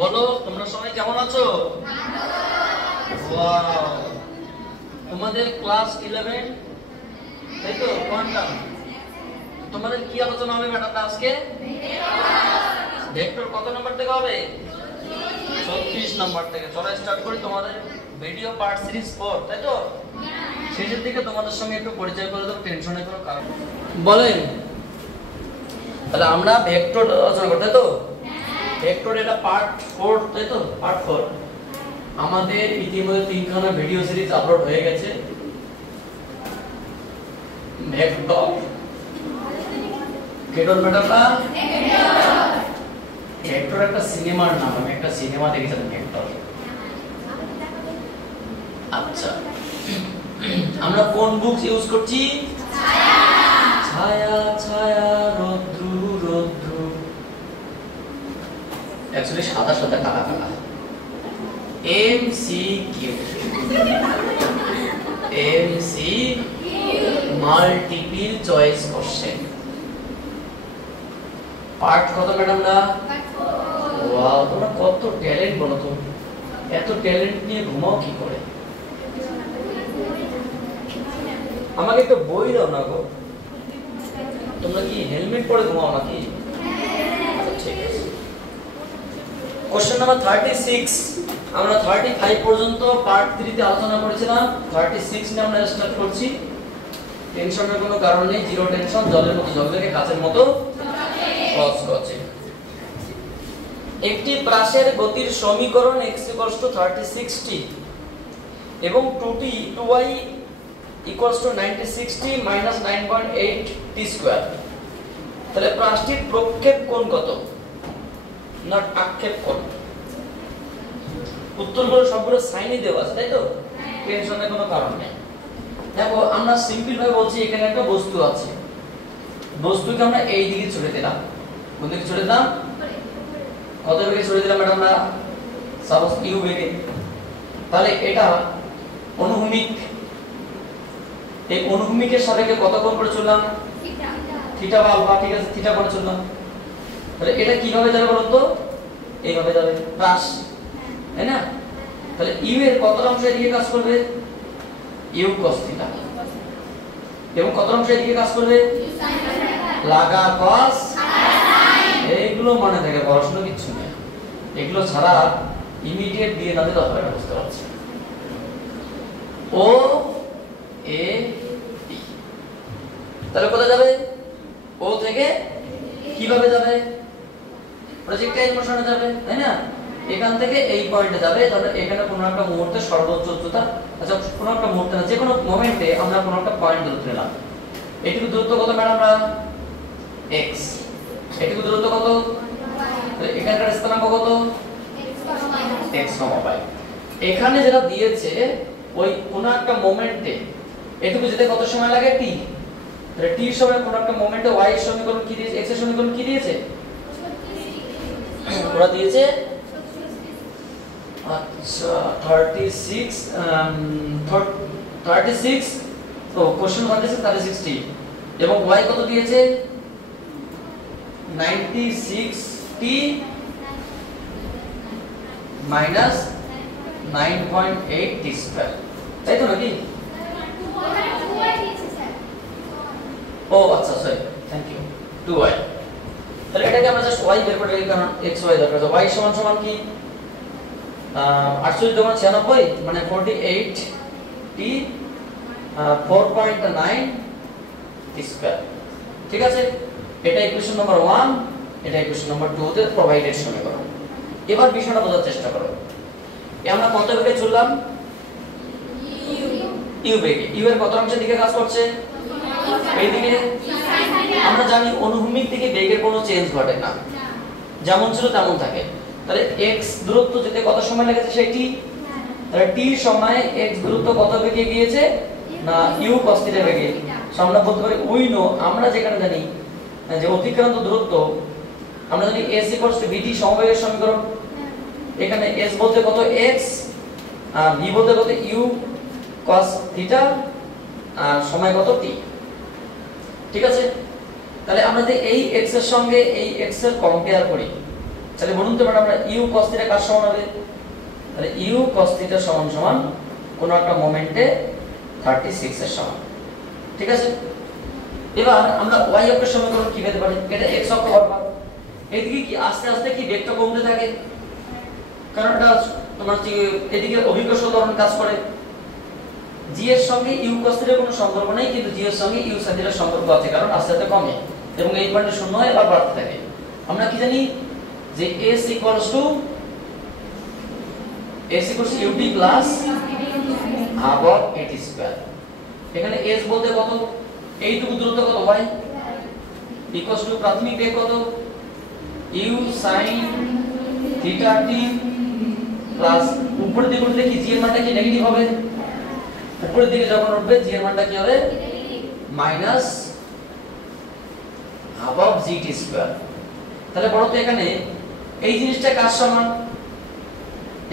বলো তোমরা সবাই কেমন আছো? ওয়াও, তোমাদের ক্লাস 11 তাই তো? কোয়ান্টাম। তোমাদের কি আলোচনা হবে ম্যাডাম আজকে? ভেক্টর কত নাম্বার থেকে হবে? 36 নাম্বার থেকে। চলো স্টার্ট করি তোমাদের ভিডিও পার্ট সিরিজ 4 তাই তো? শেষের দিকে তোমাদের সঙ্গে একটু পরিচয় করে দেব, টেনশনের কোনো কারণ বলেন। তাহলে আমরা ভেক্টর আলোচনা করতে তো ভেক্টর এটা পার্ট 4 তাই তো? পার্ট 4 আমাদের ইতিমধ্যে 3খানা ভিডিও সিরিজ আপলোড হয়ে গেছে। ভেক্টর কেটন ম্যাডামটা ভেক্টর একটা সিনেমার নাম, আমি একটা সিনেমা দেখেছিলাম ভেক্টর। আচ্ছা, আমরা কোন বুকস ইউজ করছি? ছায়া ছায়া রৌদ্র রৌদ্র, অ্যাকচুয়ালি সাদা সাদা কালা কালা। MCQ multiple choice question. Part কত ম্যাডাম না? ওয়াও, তোমরা কত ট্যালেন্ট বলো তো। এত ট্যালেন্ট নিয়ে ঘুমাও কি করে? আমাকে তো বই দাও না গো। তোমরা কি হেলমেট পরে ঘুমাও নাকি? ঠিক আছে। কোশ্চেন নাম্বার 36, আমরা 35 পর্যন্ত পার্ট 3 তে আলোচনা করেছিলাম। 36 নিয়ে আমরা স্টার্ট করছি। টেনশনের কোনো কারণ নেই, জিরো টেনশন। জলের মতো ঝকঝকে, কাচের মতো কচকচে। একটি প্রাসের গতির সমীকরণ x 36t এবং 2y 96t - 9.8t²। তাহলে প্রাসটির প্রক্ষেপ কোণ কত? না আক্ষেপ কোণ। উত্তরগুলো সবগুলো সাইনই দেওয়া আছে তাই তো? টেনশনের কোনো কারণ নেই। দেখো আমরা সিম্পল ভাবে বলছি, এখানে একটা বস্তু আছে, বস্তুকে আমরা এই দিকে ছুড়ে দিলাম। কোন দিকে ছুড়ে দিলাম? কত বেগে ছুড়ে দিলাম ম্যাডাম? আমরা সাপোজ ইউ বেগে। তাহলে এটা অনুভূমিক, এই অনুভূমিকের সাপেক্ষে কত কোণ করে চললাম? থিটা বা আলফা। ঠিক আছে, থিটা করে চললাম। তাহলে এটা কিভাবে যাবে বলো তো? এইভাবে যাবে, প্লাস, তাই না? তাহলে ইউ এর কত অংশ এদিকে কাজ করবে? U cos theta. এবং কত অংশ এদিকে কাজ করবে? লাগা cos। এইগুলো মনে থাকে, পড়াশোনা কিছু নেই এগুলো ছাড়া। ইমিডিয়েট দিয়ে না দিলে হবে না, বুঝতে পারছি। ও এ টি, তাহলে কোথায় যাবে? ও থেকে কিভাবে যাবে? প্রজেক্টাইল মোশনে যাবে, তাই না? এখান থেকে এই পয়েন্টে যাবে। তাহলে এখানে কোনো একটা মুহূর্তে সর্বোচ্চ উচ্চতা, আচ্ছা কোনো একটা মুহূর্তে না, যে কোনো মোমেন্টে আমরা কোনো একটা পয়েন্ট দূরত্ব নিলাম। এটুকু দূরত্ব কত ম্যাডাম? x। এটুকু দূরত্ব কত? তাহলে এখানকার স্থানাঙ্ক কত? x, y। এখানে যেটা দিয়েছে ওই কোনো একটা মোমেন্টে এটুকু যেতে কত সময় লাগে? t। তাহলে t সময় কোনো একটা মোমেন্টে y এর সমীকরণ কি দিয়েছে? x এর সমীকরণ কি দিয়েছে? ওরা দিয়েছে আচ্ছা 36 তো কোশ্চেন 36t এবং y কত দিয়েছে? 96t - 9.8t², তাই তো নাকি? ও আচ্ছা সরি, থ্যাংক ইউ। 2y। তাহলে এটাকে আমরা জাস্ট y বের করে রাখি, কারণ x y দরকার। তো y সমান সমান কি? 48 × 96 মানে 48t 4.9t²। ঠিক আছে, এটা ইকুয়েশন নাম্বার 1, এটা ইকুয়েশন নাম্বার 2 তে প্রোভাইডেড সমীকরণ। এবার বিষয়টা বোঝার চেষ্টা করো। আমরা কত বেগে চললাম? ইউ বেগে। ইউ এর কত অংশের দিকে কাজ করছে? এই দিকে। আমরা জানি অনুভূমিক দিকে বেগের কোনো চেঞ্জ ঘটে না, যেমন ছিল তেমন থাকে। তাহলে x দূরত্ব যেতে কত সময় লেগেছে সেটি? তাহলে t সময়ে x দূরত্ব কত বেগে গিয়েছে? না u cos থিটা বেগে। আমরা বলতে পারি উই নো, আমরা যেখানে জানি যে অতিক্রান্ত দূরত্ব, আমরা জানি s vt সমবেগের সমীকরণ। এখানে s বলতে কত? x, আর v বলতে কত? u cos থিটা, আর সময় কত? t। ঠিক আছে, তাহলে আমরা যদি এই x এর সঙ্গে এই x এর কম্পেয়ার করি, তাহলে বলুন তো ম্যাডাম আমরা ইউ cos থিটা কার সমান হবে? তাহলে ইউ cos থিটা সমান সমান কোন একটা মোমেন্টে 36 এর সমান। ঠিক আছে, এবার আমরা y অক্ষের সমীকরণ কি পেতে পারি? এটা x অক্ষ বরাবর এদিকে কি আস্তে আস্তে কি বেগটা কমতে থাকে, কারণ এটা তোমার যে এদিকে অভিকর্ষ ত্বরণ কাজ করে। g এর সঙ্গে u cos থিটার কোনো সম্পর্ক নেই, কিন্তু g এর সঙ্গে u sin থিটার সম্পর্ক আছে, কারণ আস্তে আস্তে কমে এবং এই পয়েন্টে শূন্য হয় আবার বাড়তে থাকে। আমরা কি জানি যে s equals to ut plus half of at square। এখানে s বলতে কত? এইটুকু দূরত্ব কত y equals to প্রাথমিক বেগ কত u sin theta t plus উপরের দিকে উঠলে কি g এর মানটা কি নেগেটিভ হবে? উপরের দিকে যখন উঠবে g এর মানটা কি হবে? Minus half of gt square. তাহলে বলো তো এখানে এই জিনিসটা কার সমান?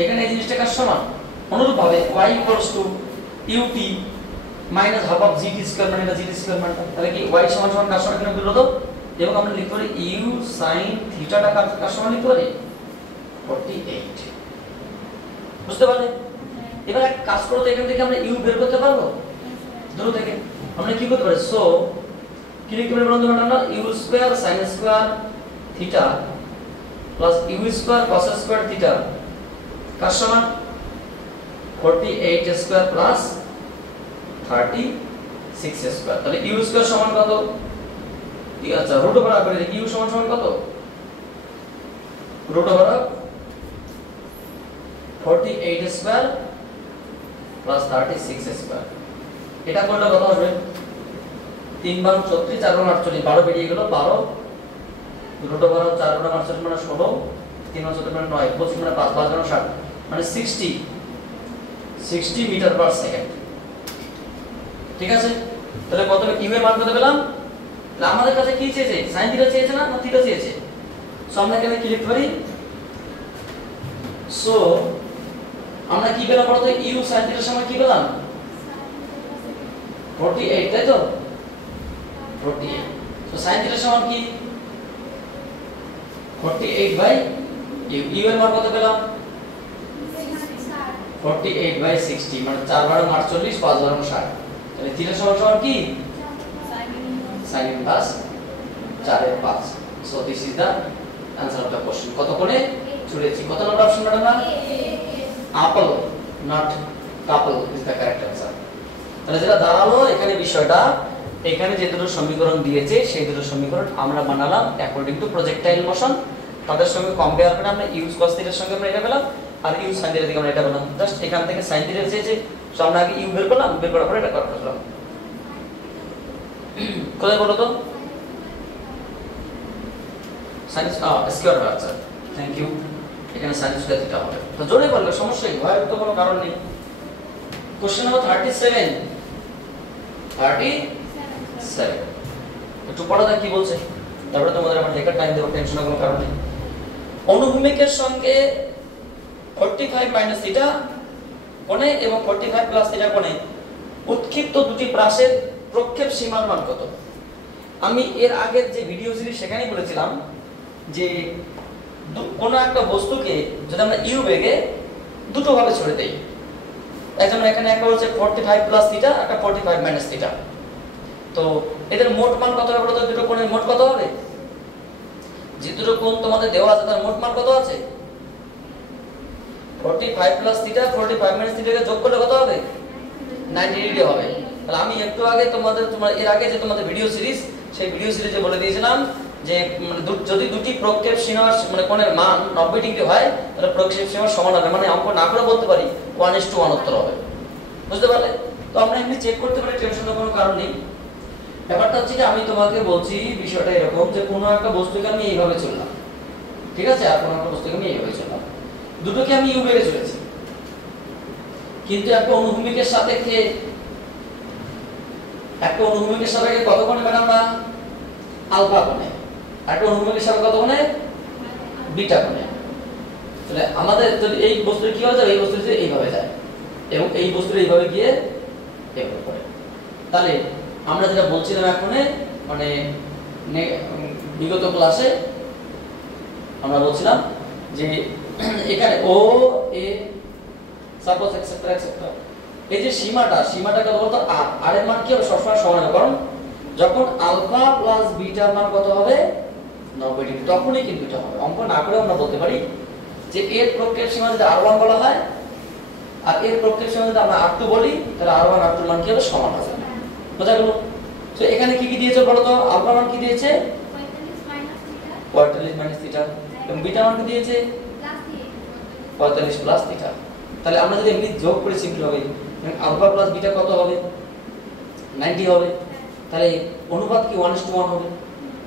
এখানে এই জিনিসটা কার সমান? অনুরূপভাবে y equals to ut minus half of gt square, মানে এটা gt স্কয়ার মানটা। তাহলে কি y সমান সমান কার সমান এখানে বললো তো? এবং আমরা লিখতে পারি u sin থিটা টা কার সমান লিখতে পারি? 48। বুঝতে পারলে? এবার এক কাজ করতে এখান থেকে আমরা u বের করতে পারবো দূর থেকে। আমরা কি করতে পারি? সো কি লিখতে পারি বন্ধু? আমরা u square sin square theta plus u square cos square theta কার সমান? 48 স্কয়ার প্লাস 36 স্কয়ার। তাহলে u স্কয়ার সমান কত? আচ্ছা রুট ওভার করে দেখি u সমান সমান কত? Root over 48 square plus 36 square. এটা করলে কত হবে? 3 বার 34 4 বার 48 12 বেরিয়ে গেল। 12 রুট ওভার 4 বার 48 মানে 16 3 বার 14 মানে 9 25 মানে 5 5 মানে 60 মানে 60 মিটার পার সেকেন্ড। ঠিক আছে, তাহলে কত ইউ এর মান কত পেলাম? তাহলে আমাদের কাছে কি চেয়েছে? sin থিটা চেয়েছে না থিটা চেয়েছে? সো আমরা এখানে কি লিখতে পারি? সো আমরা কি পেলাম বলতো? ইউ sin থিটার সমান কি পেলাম? 48, তাই তো? 48। সো sin থিটার সমান কি? 48 বাই ইউ এর মান কত পেলাম? 48 বাই 60 মানে 4 বার 48 5 বার 60। তাহলে থিটা সমান সমান কি? sin প্লাস 4 এর 5। So this is the answer of the question. কত কোণে ছুড়েছি? কত নম্বর অপশন ম্যাডাম? না আপল not couple is the correct answer. তাহলে যেটা দাঁড়ালো এখানে বিষয়টা, এখানে যে দুটো সমীকরণ দিয়েছে সেই দুটো সমীকরণ আমরা বানালাম অ্যাকর্ডিং টু প্রজেক্টাইল মোশন। তাদের সঙ্গে কম্পেয়ার করে আমরা ইউ cos থিটার সঙ্গে আমরা এটা পেলাম, আর ইউ sin থিটার থেকে আমরা এটা পেলাম। জাস্ট এখান থেকে sin থিটা চেয়েছে, সো আমরা আগে ইউ বের করলাম, বের করার পরে এটা করলাম। কোথায় বলো তো? sin স্কয়ার আছে। Thank you. এখানে sin স্কয়ার থিটা হবে। তো জোরে বললে সমস্যা নেই, ভয়ের তো কোনো কারণ নেই। কোশ্চেন নাম্বার 37 একটু পড়া যাক কি বলছে, তারপরে তোমাদের আমার লেখার টাইম দেব, টেনশনের কোনো কারণ নেই। অনুভূমিকের সঙ্গে 45 মাইনাস থিটা কোণে এবং 45 প্লাস থিটা কোণে উৎক্ষিপ্ত দুটি প্রাসের প্রক্ষেপ সীমার মান কত? আমি এর আগের যে ভিডিও সিরিজ সেখানেই বলেছিলাম যে কোন একটা বস্তুকে যদি আমরা ইউ বেগে দুটো ভাবে ছড়ে দেই, যেমন এখানে একটা হচ্ছে 45 প্লাস থিটা, একটা 45 মাইনাস থিটা, তো এদের মোট মান কত হবে বলতো? দুটো কোণের মোট কত হবে? যে দুটো কোণ তোমাদের দেওয়া আছে তার মোট মান কত আছে? 45 প্লাস থিটা 45 মাইনাস থিটাকে যোগ করলে কত হবে? 90 ডিগ্রি হবে। তাহলে আমি একটু আগে তোমাদের এর আগে যে তোমাদের ভিডিও সিরিজ, সেই ভিডিও সিরিজে বলে দিয়েছিলাম যে যদি দুটি প্রক্ষেপ সীমার মানে কোণের মান 90 ডিগ্রি হয় তাহলে প্রক্ষেপ সীমার সমান হবে, মানে অঙ্ক না করে বলতে পারি 1:1 উত্তর হবে। বুঝতে পারলে? তো আমরা এমনি চেক করতে পারি, টেনশনের কোনো কারণ নেই। ব্যাপারটা হচ্ছে কি আমি তোমাকে বলছি বিষয়টা এরকম যে কোনো একটা বস্তুকে আমি এইভাবে চললাম, ঠিক আছে, আর কোনো একটা বস্তুকে আমি এইভাবে চললাম, দুটোকে আমি ইউ বেগে চলেছি, কিন্তু একটা অনুভূমিকের সাপেক্ষে কত কোণে পেলাম না? আলফা কোণে। একটা অনুভূমিকের সাপেক্ষে কত কোণে? বিটা কোণে। তাহলে আমাদের যদি এই বস্তুর কি হয়ে যায়, এই বস্তু যদি এইভাবে যায় এবং এই বস্তুর এইভাবে গিয়ে এভাবে পড়ে, তাহলে আমরা যেটা বলছিলাম এখন মানে বিগত ক্লাসে আমরা বলছিলাম যে এখানে ও এ সাপোজ এক্সেট্রা এক্সেট্রা, এই যে সীমাটা কত বলতো আর, আর এর মান কি হবে সবসময় সমান হবে, কারণ যখন আলফা প্লাস বিটার মান কত হবে 90 ডিগ্রি, তখনই কিন্তু এটা হবে। অঙ্ক না করে আমরা বলতে পারি যে এর প্রক্ষেপ সীমা যদি r1 বলা হয় আর এর প্রক্ষেপ সীমা যদি আমরা r2 বলি, তাহলে r1 r2 এর মান কি হবে সমান হবে। বোঝা গেল? তো এখানে কি কি দিয়েছে বলো তো? আলফা মান কি দিয়েছে 45 মাইনাস থিটা, এবং বিটা মান কি দিয়েছে 45 প্লাস থিটা। তাহলে আমরা যদি এমনি যোগ করি সিম্পল হবে, আলফা প্লাস বিটা কত হবে 90 হবে। তাহলে অনুপাত কি 1:1 হবে।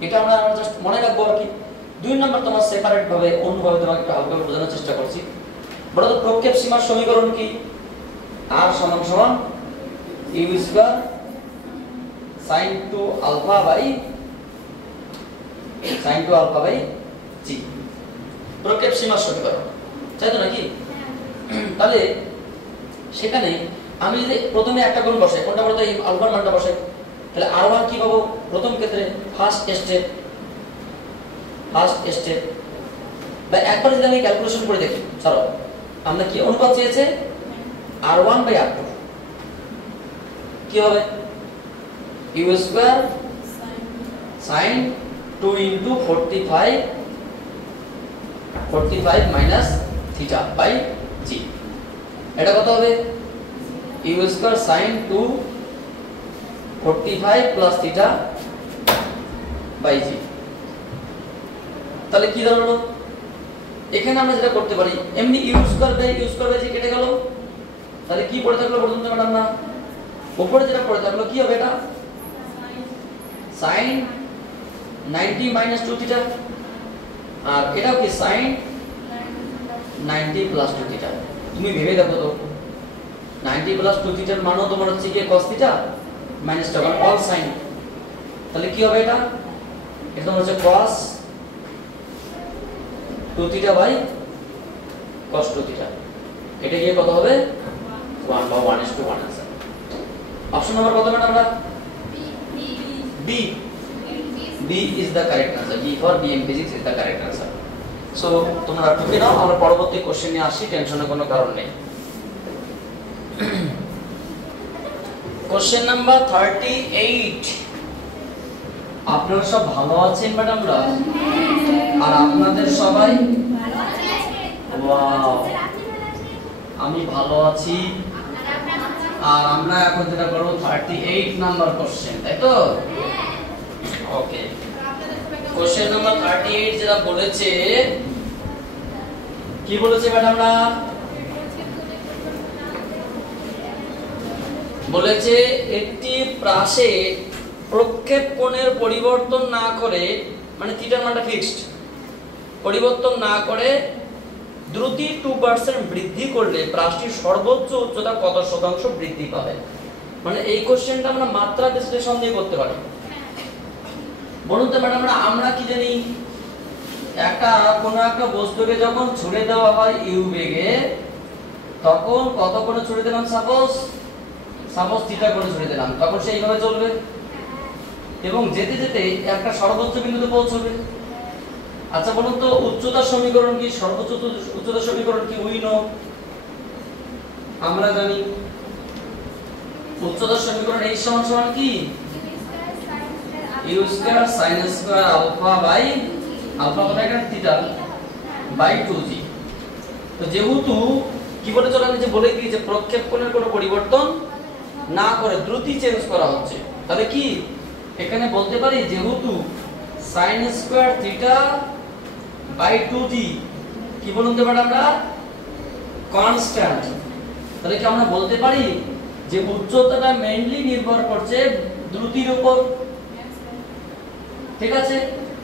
এটা আমরা জাস্ট মনে রাখবো আর কি। 2 নাম্বার তোমার সেপারেট ভাবে অন্যভাবে তোমাকে একটু হালকা করে বোঝানোর চেষ্টা করছি। বড় তো প্রক্ষেপ সীমার সমীকরণ কি? r সমান সমান u square sin 2 alpha by g, প্রক্ষেপ সীমার সমীকরণ, তাই তো নাকি? তাহলে সেখানে আমি যদি প্রথমে একটা গুণ বসাই, কোনটা বলতো এই আলফার মানটা বসাই, তাহলে r1 কি পাবো প্রথম ক্ষেত্রে ফার্স্ট স্টেপ বা একবার যদি আমি ক্যালকুলেশন করে দেখি, চলো আমরা কি অনুপাত চেয়েছে r1 বাই r2 কি হবে u square sin 2 into 45 minus theta by g, এটা কত হবে u square sin 2 45 plus theta by g। তাহলে কি দাঁড়ালো? এখানে আমরা যেটা করতে পারি, এমনি u স্কয়ার বাই g কেটে গেল, তাহলে কি পড়ে থাকলো বলুন তো ম্যাডাম? না, উপরে যেটা পড়ে থাকলো কি হবে এটা sin 90 মাইনাস 2 থিটা, আর এটাও কি sin 90 প্লাস 2 থিটা। তুমি ভেবে দেখো তো 90 প্লাস 2 থিটার মানও তোমার হচ্ছে কি cos থিটা মাইনাস টা অল sin, তাহলে কি হবে এটা? এটা তোমার হচ্ছে cos 2 theta by cos 2 theta, এটা গিয়ে কত হবে 1 বা 1:1 आंसर। অপশন নাম্বার কত ম্যাডাম? আমরা B is the correct answer. B for BM physics is the correct answer. So তোমরা টুকে নাও, আমরা পরবর্তী কোশ্চেন নিয়ে আসি, টেনশনের কোনো কারণ নেই। Question number 38। আপনারা সব ভালো আছেন ম্যাডামরা? আর আপনাদের সবাই ওয়াও, আমি ভালো আছি। আর আমরা এখন যেটা করব 38 নাম্বার কোশ্চেন, তাই তো? ওকে, কোশ্চেন নাম্বার 38 যেটা বলেছে, কি বলেছে ম্যাডামরা? বলেছে একটি প্রাসে প্রক্ষেপ কোণের পরিবর্তন না করে, মানে থিটার মানটা ফিক্সড, পরিবর্তন না করে দ্রুতি 2% বৃদ্ধি করলে প্রাসটির সর্বোচ্চ উচ্চতা কত শতাংশ বৃদ্ধি পাবে? মানে এই কোশ্চেনটা আমরা মাত্রা বিশ্লেষণ দিয়ে করতে পারি। বলুন তো ম্যাডাম, আমরা কি জানি কোন একটা বস্তুকে যখন ছুড়ে দেওয়া হয় ইউ বেগে, তখন কত কোণে ছুড়ে দিলাম, সাপোজ থিটা কোণে ছুড়ে দিলাম, তখন সে এইভাবে চলবে এবং যেতে যেতে একটা সর্বোচ্চ বিন্দুতে পৌঁছবে। আচ্ছা বলুন তো উচ্চতার সমীকরণ কি? সর্বোচ্চ উচ্চতার সমীকরণ কি? উই নো, আমরা জানি উচ্চতার সমীকরণ h সমান সমান কি u square sin square alpha by alpha কত এখানে থিটা বাই 2g। তো যেহেতু কি বলে চলে, আমি যে বলে দিয়েছি প্রক্ষেপ কোণের কোনো পরিবর্তন না করে দ্রুতি চেঞ্জ করা হচ্ছে, তাহলে কি এখানে বলতে পারি যেহেতু sin square theta by 2g কি বলুন তো ম্যাডাম আমরা কনস্ট্যান্ট, তাহলে কি আমরা বলতে পারি যে উচ্চতাটা মেইনলি নির্ভর করছে দ্রুতির উপর, ঠিক আছে?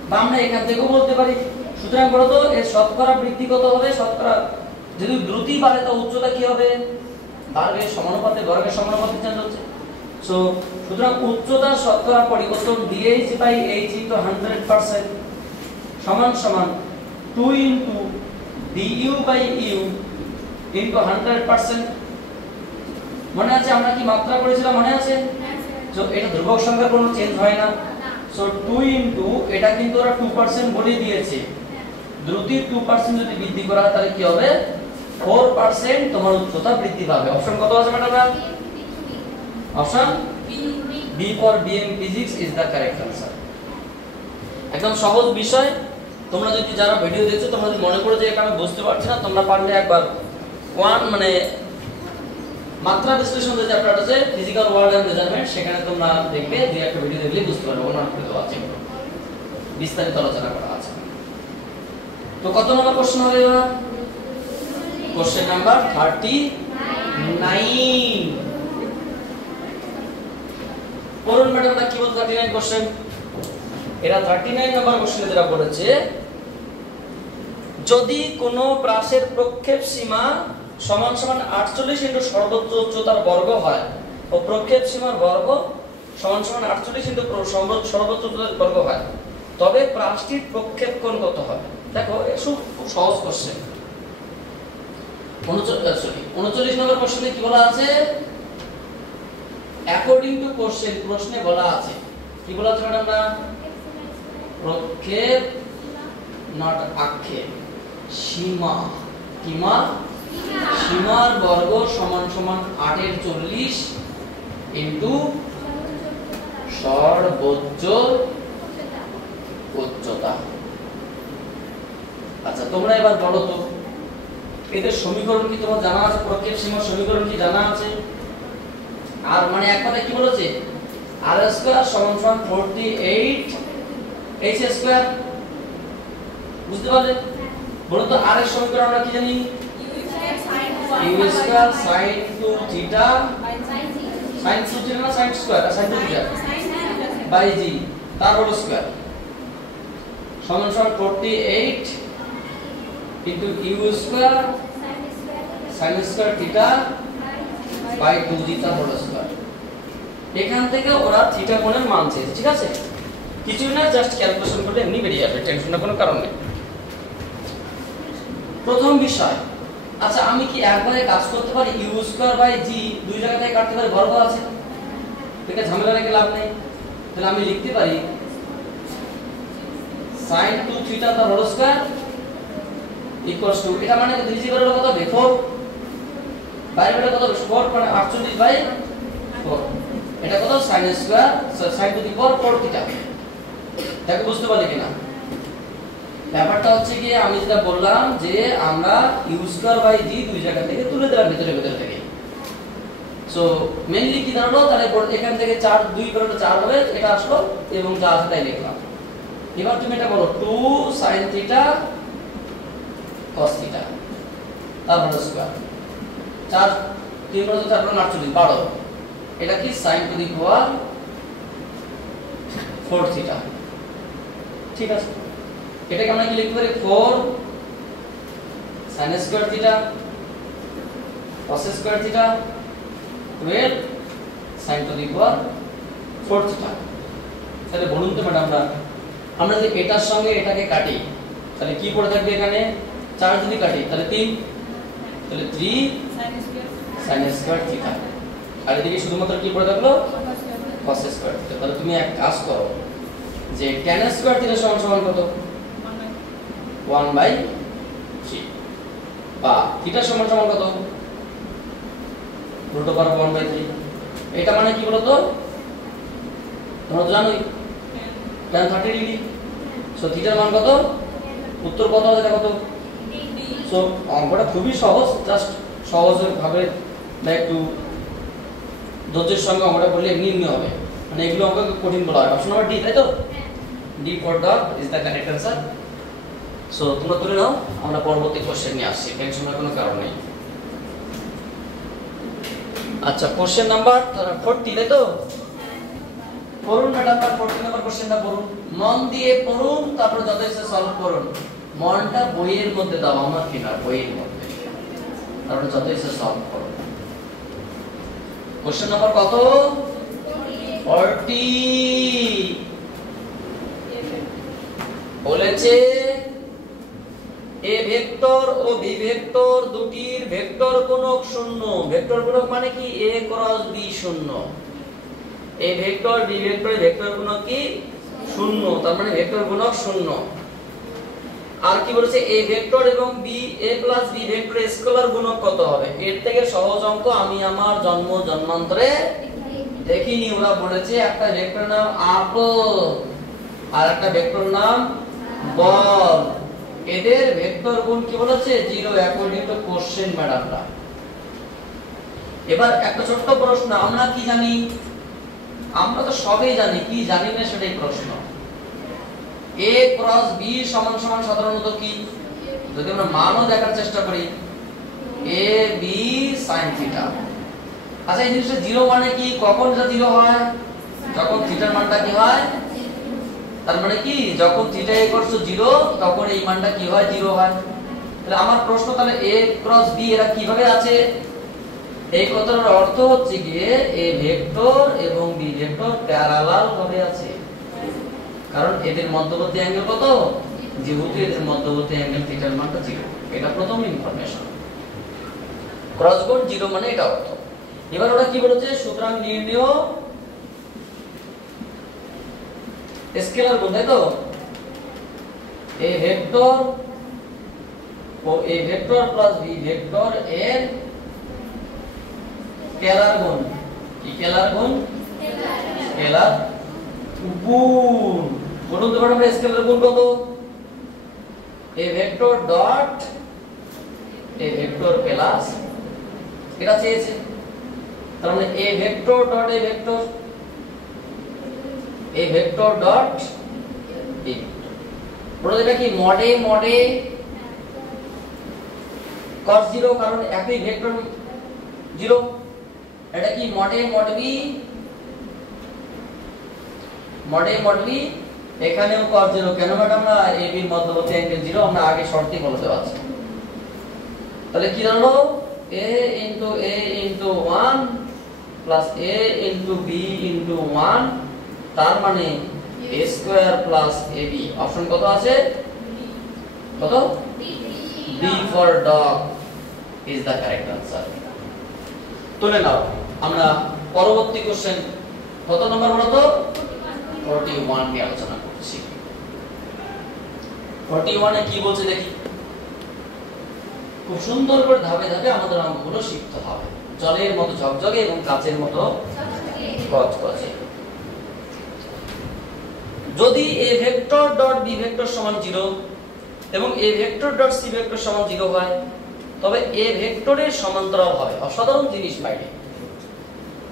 বা আমরা এখান থেকেও বলতে পারি। সুতরাং বলতো এর শতকরা বৃদ্ধি কত হবে? শতকরা যদি দ্রুতি বাড়ে তো উচ্চতা কি হবে? বাড়বে, সমানুপাতে বর্গের সমানুপাতে চেঞ্জ হচ্ছে। সো সুতরাং উচ্চতার শতকরা পরিবর্তন dh বাই h * 100% সমান সমান 2 * du বাই u * 100%। মনে আছে আমরা কি মাত্রা করেছিলাম? মনে আছে? সো এটা ধ্রুবক সংখ্যার কোনো চেঞ্জ হয় না। সো 2 * এটা কিন্তু ওরা 2% বলে দিয়েছে, দ্রুতি 2% যদি বৃদ্ধি করা হয় তাহলে কি হবে 4% তোমার উচ্চতা বৃদ্ধি পাবে। অপশন কত আছে madam? Option B for BM physics is the correct answer. একদম সহজ বিষয়। তোমরা যদি যারা ভিডিও দেখছো তোমরা যদি মনে করো যে এটা আমি বুঝতে পারছি না, তোমরা পারলে একবার মাত্রা বিশ্লেষণ যে চ্যাপ্টার আছে ফিজিক্যাল ওয়ার্ড এন্ড মেজারমেন্ট, সেখানে তোমরা দেখবে যে একটা ভিডিও দেখলে বুঝতে পারবে ওনার ভিডিও আছে, বিস্তারিত আলোচনা করা আছে। তো কত নম্বর কোশ্চেন হবে এবার? Question number 39। পড়ুন ম্যাডাম কি বলতে 39 কোশ্চেন। এরা 39 নম্বর কোশ্চেনে যেটা বলেছে, যদি কোনো প্রাসের প্রক্ষেপ সীমা সমান সমান 48 ইনটু সর্বোচ্চ উচ্চতার বর্গ হয় ও প্রক্ষেপ সীমার বর্গ সমান সমান 48 ইনটু সর্বোচ্চ উচ্চতার বর্গ হয়, তবে প্রাসটির প্রক্ষেপ কোণ কত হবে? দেখো খুব সহজ কোশ্চেন। 39 নম্বর কোশ্চেনে কি বলা আছে? অ্যাকর্ডিং টু কোশ্চেন, প্রশ্নে বলা আছে কি বলা আছে ম্যাডাম? না প্রক্ষেপ নট আক্ষেপ, সীমা কিমা সীমার বর্গ সমান সমান 8 এর 40 ইনটু সর্বোচ্চ উচ্চতা। আচ্ছা তোমরা এবার বলো তো এদের সমীকরণ কি তোমার জানা আছে? প্রক্ষেপ সীমার সমীকরণ কি জানা আছে? আর মানে এক কথায় কি বলেছে? r স্কয়ার সমান সমান 48 h স্কয়ার। বুঝতে পারলে? বলো তো r এর সমীকরণ আমরা কি জানি? u square sin 2 theta sin 2 theta না sin square sin 2 theta by g তার হোল স্কয়ার সমান সমান 48 into u square sin square theta by 2g তার হোল স্কয়ার। এখান থেকে ওরা থিটা কোণের মান চেয়েছে, ঠিক আছে? কিছুই না, জাস্ট ক্যালকুলেশন করলে এমনি বেরিয়ে যাবে, টেনশনের কোনো কারণ নেই। প্রথম বিষয়, আচ্ছা আমি কি একবারে কাজ করতে পারি? u স্কয়ার বাই g দুই জায়গা থেকে কাটতে পারি, বর্গ আছে, এটা ঝামেলা রেখে লাভ নেই। তাহলে আমি লিখতে পারি sin 2 থিটা তার হোল স্কয়ার ইকুয়ালস টু, এটা মানে দিয়েছি করে কত হবে 4, বাইরে কত হবে 4 মানে 48 বাই 4, এটা কত sin square sin to the power 4 theta. দেখো বুঝতে পারলে কিনা? ব্যাপারটা হচ্ছে কি আমি যেটা বললাম যে আমরা u স্কয়ার বাই g দুই জায়গা থেকে তুলে দিলাম ভিতরে থেকে। সো মেইনলি কি দাঁড়ালো? তাহলে এখান থেকে 4 2 করে 4 হবে, এটা আসলো এবং যা আছে তাই লিখলাম। এবার তুমি এটা বলো 2 sin থিটা cos থিটা তার হোল স্কয়ার 4 3 করে 4 করে 48 12, এটা কি sin to the power 4 theta. ঠিক আছে, এটাকে আমরা কি লিখতে পারি 4 sin square theta cos square theta 12 sin to the power 4 theta. তাহলে বলুন তো ম্যাডাম আমরা যদি এটার সঙ্গে এটাকে কাটি তাহলে কি পড়ে থাকবে? এখানে 4 যদি কাটি তাহলে 3, তাহলে 3 sin স্কয়ার থিটা, আর এদিকে শুধুমাত্র কি পড়ে থাকলো? cos square theta. তাহলে তুমি এক কাজ করো যে tan স্কয়ার থিটা সমান সমান কত? 1/3 বা থিটা সমান সমান কত? √1/3। এটা মানে কি বলতো? তোমরা তো জানোই tan 30 ডিগ্রি। সো থিটার মান কত? উত্তর কত হবে দেখো তো। সো অঙ্কটা খুবই সহজ, জাস্ট সহজভাবে বা একটু ধৈর্যের সঙ্গে অঙ্কটা করলে এমনি হবে, মানে এগুলো অঙ্ক কঠিন বলা হয়। অপশন নাম্বার ডি, তাই তো? D for dot is the correct answer. So তোমরা করে নাও, আমরা পরবর্তী কোশ্চেন নিয়ে আসছি, টেনশনের কোনো কারণ নেই। আচ্ছা কোশ্চেন নাম্বার 40, তাই তো? পড়ুন ম্যাডাম 40 নম্বর কোশ্চেনটা পড়ুন, মন দিয়ে পড়ুন, তারপর যথেষ্ট সলভ করুন। মনটা বইয়ের মধ্যে দাও, আমার কি না, বইয়ের মধ্যে, তারপর যথেষ্ট সলভ করুন। কোশ্চেন নাম্বার কত? 40 বলেছে এ ভেক্টর ও বি ভেক্টর দুটির ভেক্টর গুণক শূন্য। ভেক্টর গুণক মানে কি? a ক্রস b শূন্য। এ ভেক্টর বি ভেক্টরের ভেক্টর গুণক কি? শূন্য, তার মানে ভেক্টর গুণক শূন্য। আর কি বলেছে a ভেক্টর এবং b a plus b vector scalar গুণক কত হবে? এর থেকে সহজ অঙ্ক আমি আমার জন্মান্তরে দেখিনি। ওরা বলেছে একটা ভেক্টর নাম আপেল আর একটা ভেক্টর নাম বল, এদের ভেক্টর গুণ কি বলেছে? 0 অ্যাকর্ডিং টু কোশ্চেন ম্যাডামরা। এবার একটা ছোট্ট প্রশ্ন, আমরা কি জানি? আমরা তো সবই জানি, কি জানি না সেটাই প্রশ্ন। a ক্রস b সমান সমান সাধারণত কি? যদি আমরা মানও দেখার চেষ্টা করি, a b sin থিটা। আচ্ছা এই জিনিসটা 0 মানে কি? কখন এটা 0 হয়? যখন থিটার মানটা কি হয়? তার মানে কি যখন থিটা ইকুয়ালস টু 0 তখন এই মানটা কি হয়? 0 হয়। তাহলে আমার প্রশ্ন, তাহলে a ক্রস b এরা কিভাবে আছে? এই কথার অর্থ হচ্ছে গিয়ে a ভেক্টর এবং b ভেক্টর প্যারালাল ভাবে আছে, কারণ এদের মধ্যবর্তী অ্যাঙ্গেল কত? যেহেতু এদের মধ্যবর্তী অ্যাঙ্গেল থিটার মানটা 0। এটা প্রথম ইনফরমেশন। ক্রস গুণ 0 মানে এটা অর্থ। এবার ওরা কি বলেছে? সুতরাং নির্ণেয় স্কেলার গুণ, তাই তো? a ভেক্টর ও a vector plus b vector এর স্কেলার গুণ। কি স্কেলার গুণ? স্কেলার গুণ। বলুন তো ম্যাডাম স্কেলার গুণ কত? a vector dot a vector plus, এটা চেয়েছে। তার মানে a vector dot a vector, a vector dot b vector. বলুন এটা কি মডে মডে cos 0, কারণ একই ভেক্টর 0। এটা কি মডে মড b, মডে মড b, এখানেও cos 0। কেন ম্যাডাম? না a b এর মধ্যবর্তী অ্যাঙ্গেল 0, আমরা আগে শর্তই বলতে পারছি। তাহলে কি দাঁড়ালো? a into a into 1 plus a into b into 1, তার মানে a square plus ab। Option কত আছে? কত? b for dog is the correct answer. তুলে নাও। আমরা পরবর্তী কোশ্চেন কত নম্বর বলো তো? 41 নিয়ে আলোচনা করছি। 41 এ কি বলছে দেখি। খুব সুন্দর করে ধাপে ধাপে আমাদের অঙ্কগুলো শিখতে হবে, জলের মতো ঝকঝকে এবং কাচের মতো কচকচে। যদি a vector dot b vector সমান 0 এবং a vector dot c vector সমান 0 হয়, তবে a ভেক্টরের সমান্তরাল হয়। অসাধারণ জিনিস বাইরে।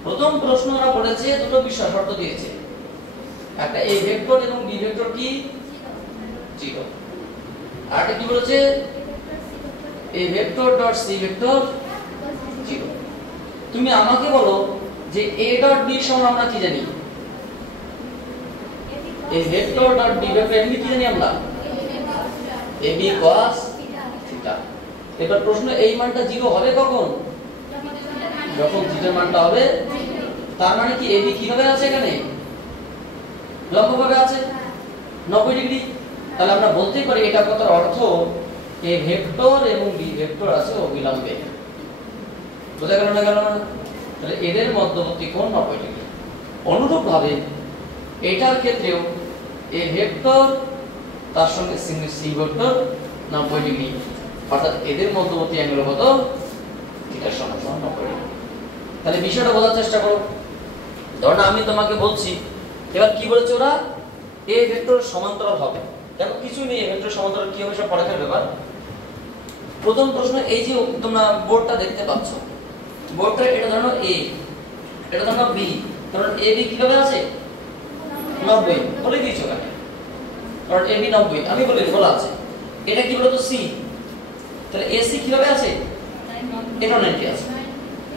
প্রথম প্রশ্ন আমরা বলেছে দুটো বিষয় শর্ত দিয়েছে, একটা a ভেক্টর এবং b ভেক্টর কি 0, আর একটা কি বলেছে a vector dot c vector 0। তুমি আমাকে বলো যে a ডট b সমান আমরা কি জানি? a vector dot b vector এমনি কি জানি আমরা? ab cos theta. এবার প্রশ্ন, এই মানটা 0 হবে কখন? যখন থিটার মানটা হবে। তার মানে কি ab কিভাবে আছে? এখানে লম্বভাবে আছে 90 ডিগ্রি। তাহলে আমরা বলতে পারি এটা কথার অর্থ a ভেক্টর এবং b ভেক্টর আছে অবিলম্বে। বোঝা গেল না? গেল না? তাহলে এদের মধ্যবর্তী কোণ 90 ডিগ্রি। অনুরূপভাবে এটার ক্ষেত্রেও a ভেক্টর তার সঙ্গে c ভেক্টর 90 ডিগ্রি, অর্থাৎ এদের মধ্যবর্তী অ্যাঙ্গেল কত? থিটা সমান 90 ডিগ্রি। তাহলে বিষয়টা বোঝার চেষ্টা করো। ধরুন আমি তোমাকে বলছি, এবার কি বলেছে ওরা? a ভেক্টর সমান্তরাল হবে। দেখো কিছু নেই, a ভেক্টর সমান্তরাল কি হবে সব পরীক্ষার ব্যাপার। প্রথম প্রশ্ন, এই যে তোমরা বোর্ডটা দেখতে পাচ্ছ, বোর্ডটা এটা ধরো a, এটা ধরো b, কারণ a b কিভাবে আছে? 90 বলে দিয়েছো এখানে, কারণ a b 90 আমি বলা আছে। এটা কি বলতো? c, তাহলে ac কিভাবে আছে? এটা 90 আছে।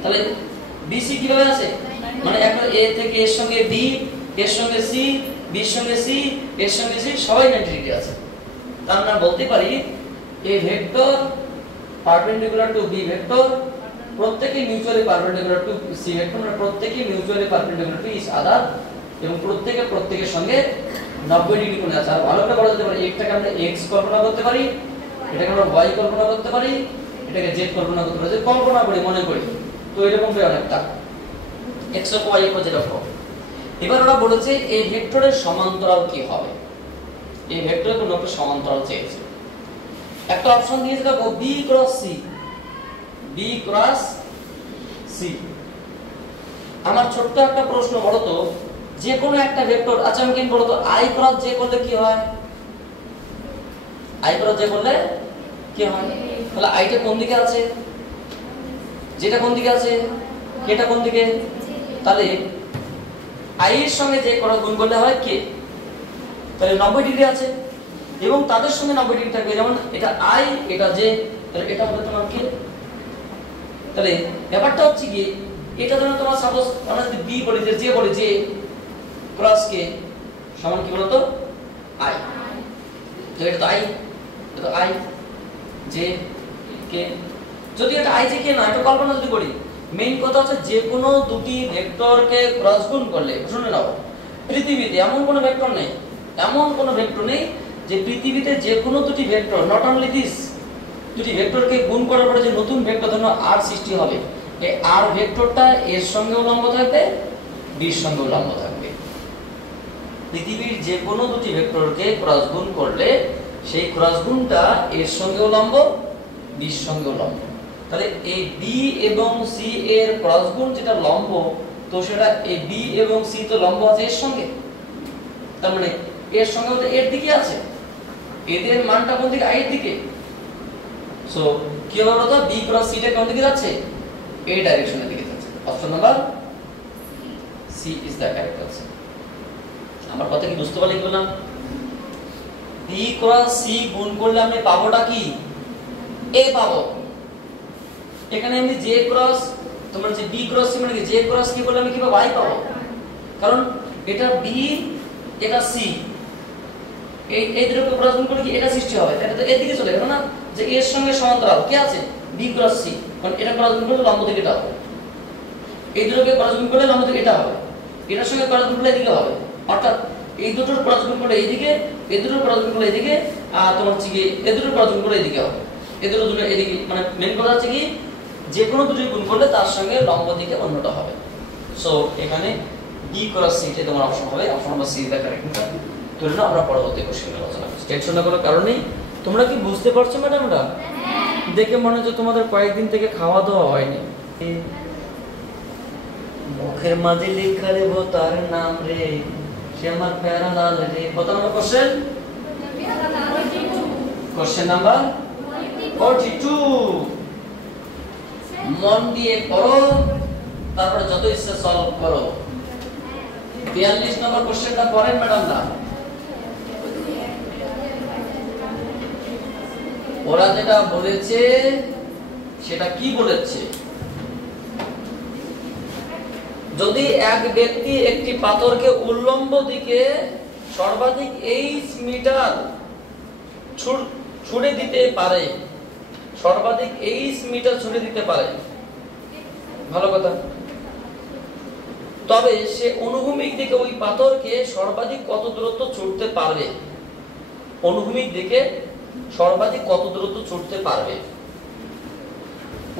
তাহলে bc কিভাবে আছে? মানে একটা a থেকে এর সঙ্গে b, এর সঙ্গে c, b এর সঙ্গে c, এর সঙ্গে c, সবাই 90 ডিগ্রি আছে। তার আমরা বলতে পারি a vector perpendicular to b vector, প্রত্যেকই mutually perpendicular to c vector, মানে প্রত্যেকই mutually perpendicular to each other, এবং প্রত্যেকের সঙ্গে 90 ডিগ্রি কোণে আছে। আর ভালো করে বলা যেতে পারে একটাকে আমরা x কল্পনা করতে পারি, এটাকে আমরা y কল্পনা করতে পারি, এটাকে z কল্পনা করতে পারি। যে কল্পনা করি মনে করি তো এরকম হয় অনেকটা x অক্ষ y অক্ষ z অক্ষ। এবার ওরা বলেছে এই ভেক্টরের সমান্তরাল কি হবে? এই ভেক্টরের কোনো একটা সমান্তরাল চেয়েছে। একটা অপশন দিয়েছে দেখো B cross C, B cross C. আমার ছোট্ট একটা প্রশ্ন, বলো তো যে কোনো একটা ভেক্টর, আচ্ছা আমি কি বলো তো আই ক্রস জে করলে কি হয়? আই ক্রস জে করলে কি হয়? তাহলে আইটা কোন দিকে আছে, যেটা কোন দিকে আছে, কেটা কোন দিকে? তাহলে আই এর সঙ্গে যে ক্রস গুণ করলে হয় কে, তাহলে 90 ডিগ্রি আছে এবং তাদের সঙ্গে 90 ডিগ্রি থাকবে, যেমন এটা আই এটা জে, তাহলে এটা হবে তোমার কে। তাহলে ব্যাপারটা হচ্ছে কি, এটা ধরো তোমার সাপোজ আমরা যদি বি বলি, যে বলি যে ক্রস কে সমান কি বলতো আই, তো এটা তো আই, এটা তো আই জে কে। যদি এটা আই জে কে না, এটা কল্পনা যদি করি, মেইন কথা হচ্ছে যে কোনো দুটি ভেক্টরকে ক্রস গুণ করলে, শুনে নাও পৃথিবীতে এমন কোনো ভেক্টর নেই, এমন কোনো ভেক্টর নেই যে পৃথিবীতে যে কোনো দুটি ভেক্টর, নট অনলি দিস, দুটি ভেক্টরকে গুণ করার পরে যে নতুন ভেক্টর ধরো আর সৃষ্টি হবে, এই আর ভেক্টরটা এর সঙ্গেও লম্ব থাকবে, বির সঙ্গেও লম্ব থাকবে। পৃথিবীর যে কোনো দুটি ভেক্টরকে ক্রস গুণ করলে সেই ক্রস গুণটা এর সঙ্গেও লম্ব, বির সঙ্গেও লম্ব। তাহলে এই বি এবং সি এর ক্রস গুণ যেটা লম্ব, তো সেটা এই বি এবং সি তো লম্ব আছে এর সঙ্গে, তার মানে এর সঙ্গে তো এর দিকে আছে, এদের মানটা কোন দিকে, আই এর দিকে। সো কি হবে বলতো, বি ক্রস সি টা কোন দিকে যাচ্ছে, এই ডাইরেকশনের দিকে যাচ্ছে। Option number C is the correct answer. আমার কথা কি বুঝতে পারলে কি বললাম? বি ক্রস সি গুণ করলে আমি পাবোটা কি, এ পাবো। এখানে আমি জে ক্রস, তোমার যে বি ক্রস সি মানে কি, জে ক্রস কি বললে আমি কি পাবো, আই পাবো, কারণ এটা বি এটা সি, এই দুটোকে ক্রস গুণ করে কি এটা সৃষ্টি হবে, এটা তো এর দিকে চলে গেল না, যে এর সঙ্গে সমান্তরাল কে আছে, বি ক্রস সি, মানে এটা ক্রস গুণ করলে লম্ব দিকে এটা হবে, এই দুটোকে ক্রস গুণ করলে লম্ব দিকে এটা হবে, এটার সঙ্গে ক্রস গুণ করলে এদিকে হবে, অর্থাৎ এই দুটোর ক্রস গুণ করলে এইদিকে, এই দুটোর ক্রস গুণ করলে এইদিকে, আর তোমার হচ্ছে কি এই দুটোর ক্রস গুণ করলে এইদিকে হবে, এই দুটো এদিকে, মানে মেইন কথা হচ্ছে কি যে কোনো দুটোই গুণ করলে তার সঙ্গে লম্ব দিকে অন্যটা হবে। সো এখানে বি ক্রস সি তে তোমার অপশন হবে, option number C is the correct answer. তো না আমরা পরবর্তী কোশ্চেনে আলোচনা করব, টেনশন না করার কারণে। তোমরা কি বুঝতে পারছো ম্যাডামরা? দেখে মনে হচ্ছে তোমাদের কয়েকদিন থেকে খাওয়া দাওয়া হয়নি। মুখের মাঝে লেখা দেব তার নাম রে, সে আমার প্যারা লাল রে। কত নম্বর কোশ্চেন? Question number 42। মন দিয়ে পড়ো, তারপরে যত ইচ্ছা সলভ করো। 42 নম্বর কোশ্চেনটা পড়েন ম্যাডামরা। ওরা যেটা বলেছে সেটা কি বলেছে, যদি এক ব্যক্তি একটি পাথরকে উল্লম্ব দিকে সর্বাধিক 8 মিটার ছুড়ে দিতে পারে, সর্বাধিক 8 মিটার ছুড়ে দিতে পারে, ভালো কথা, তবে সে অনুভূমিক দিকে ওই পাথরকে সর্বাধিক কত দূরত্ব ছুটতে পারবে? অনুভূমিক দিকে সর্বাধিক কত দূরত্ব ছুটতে পারবে?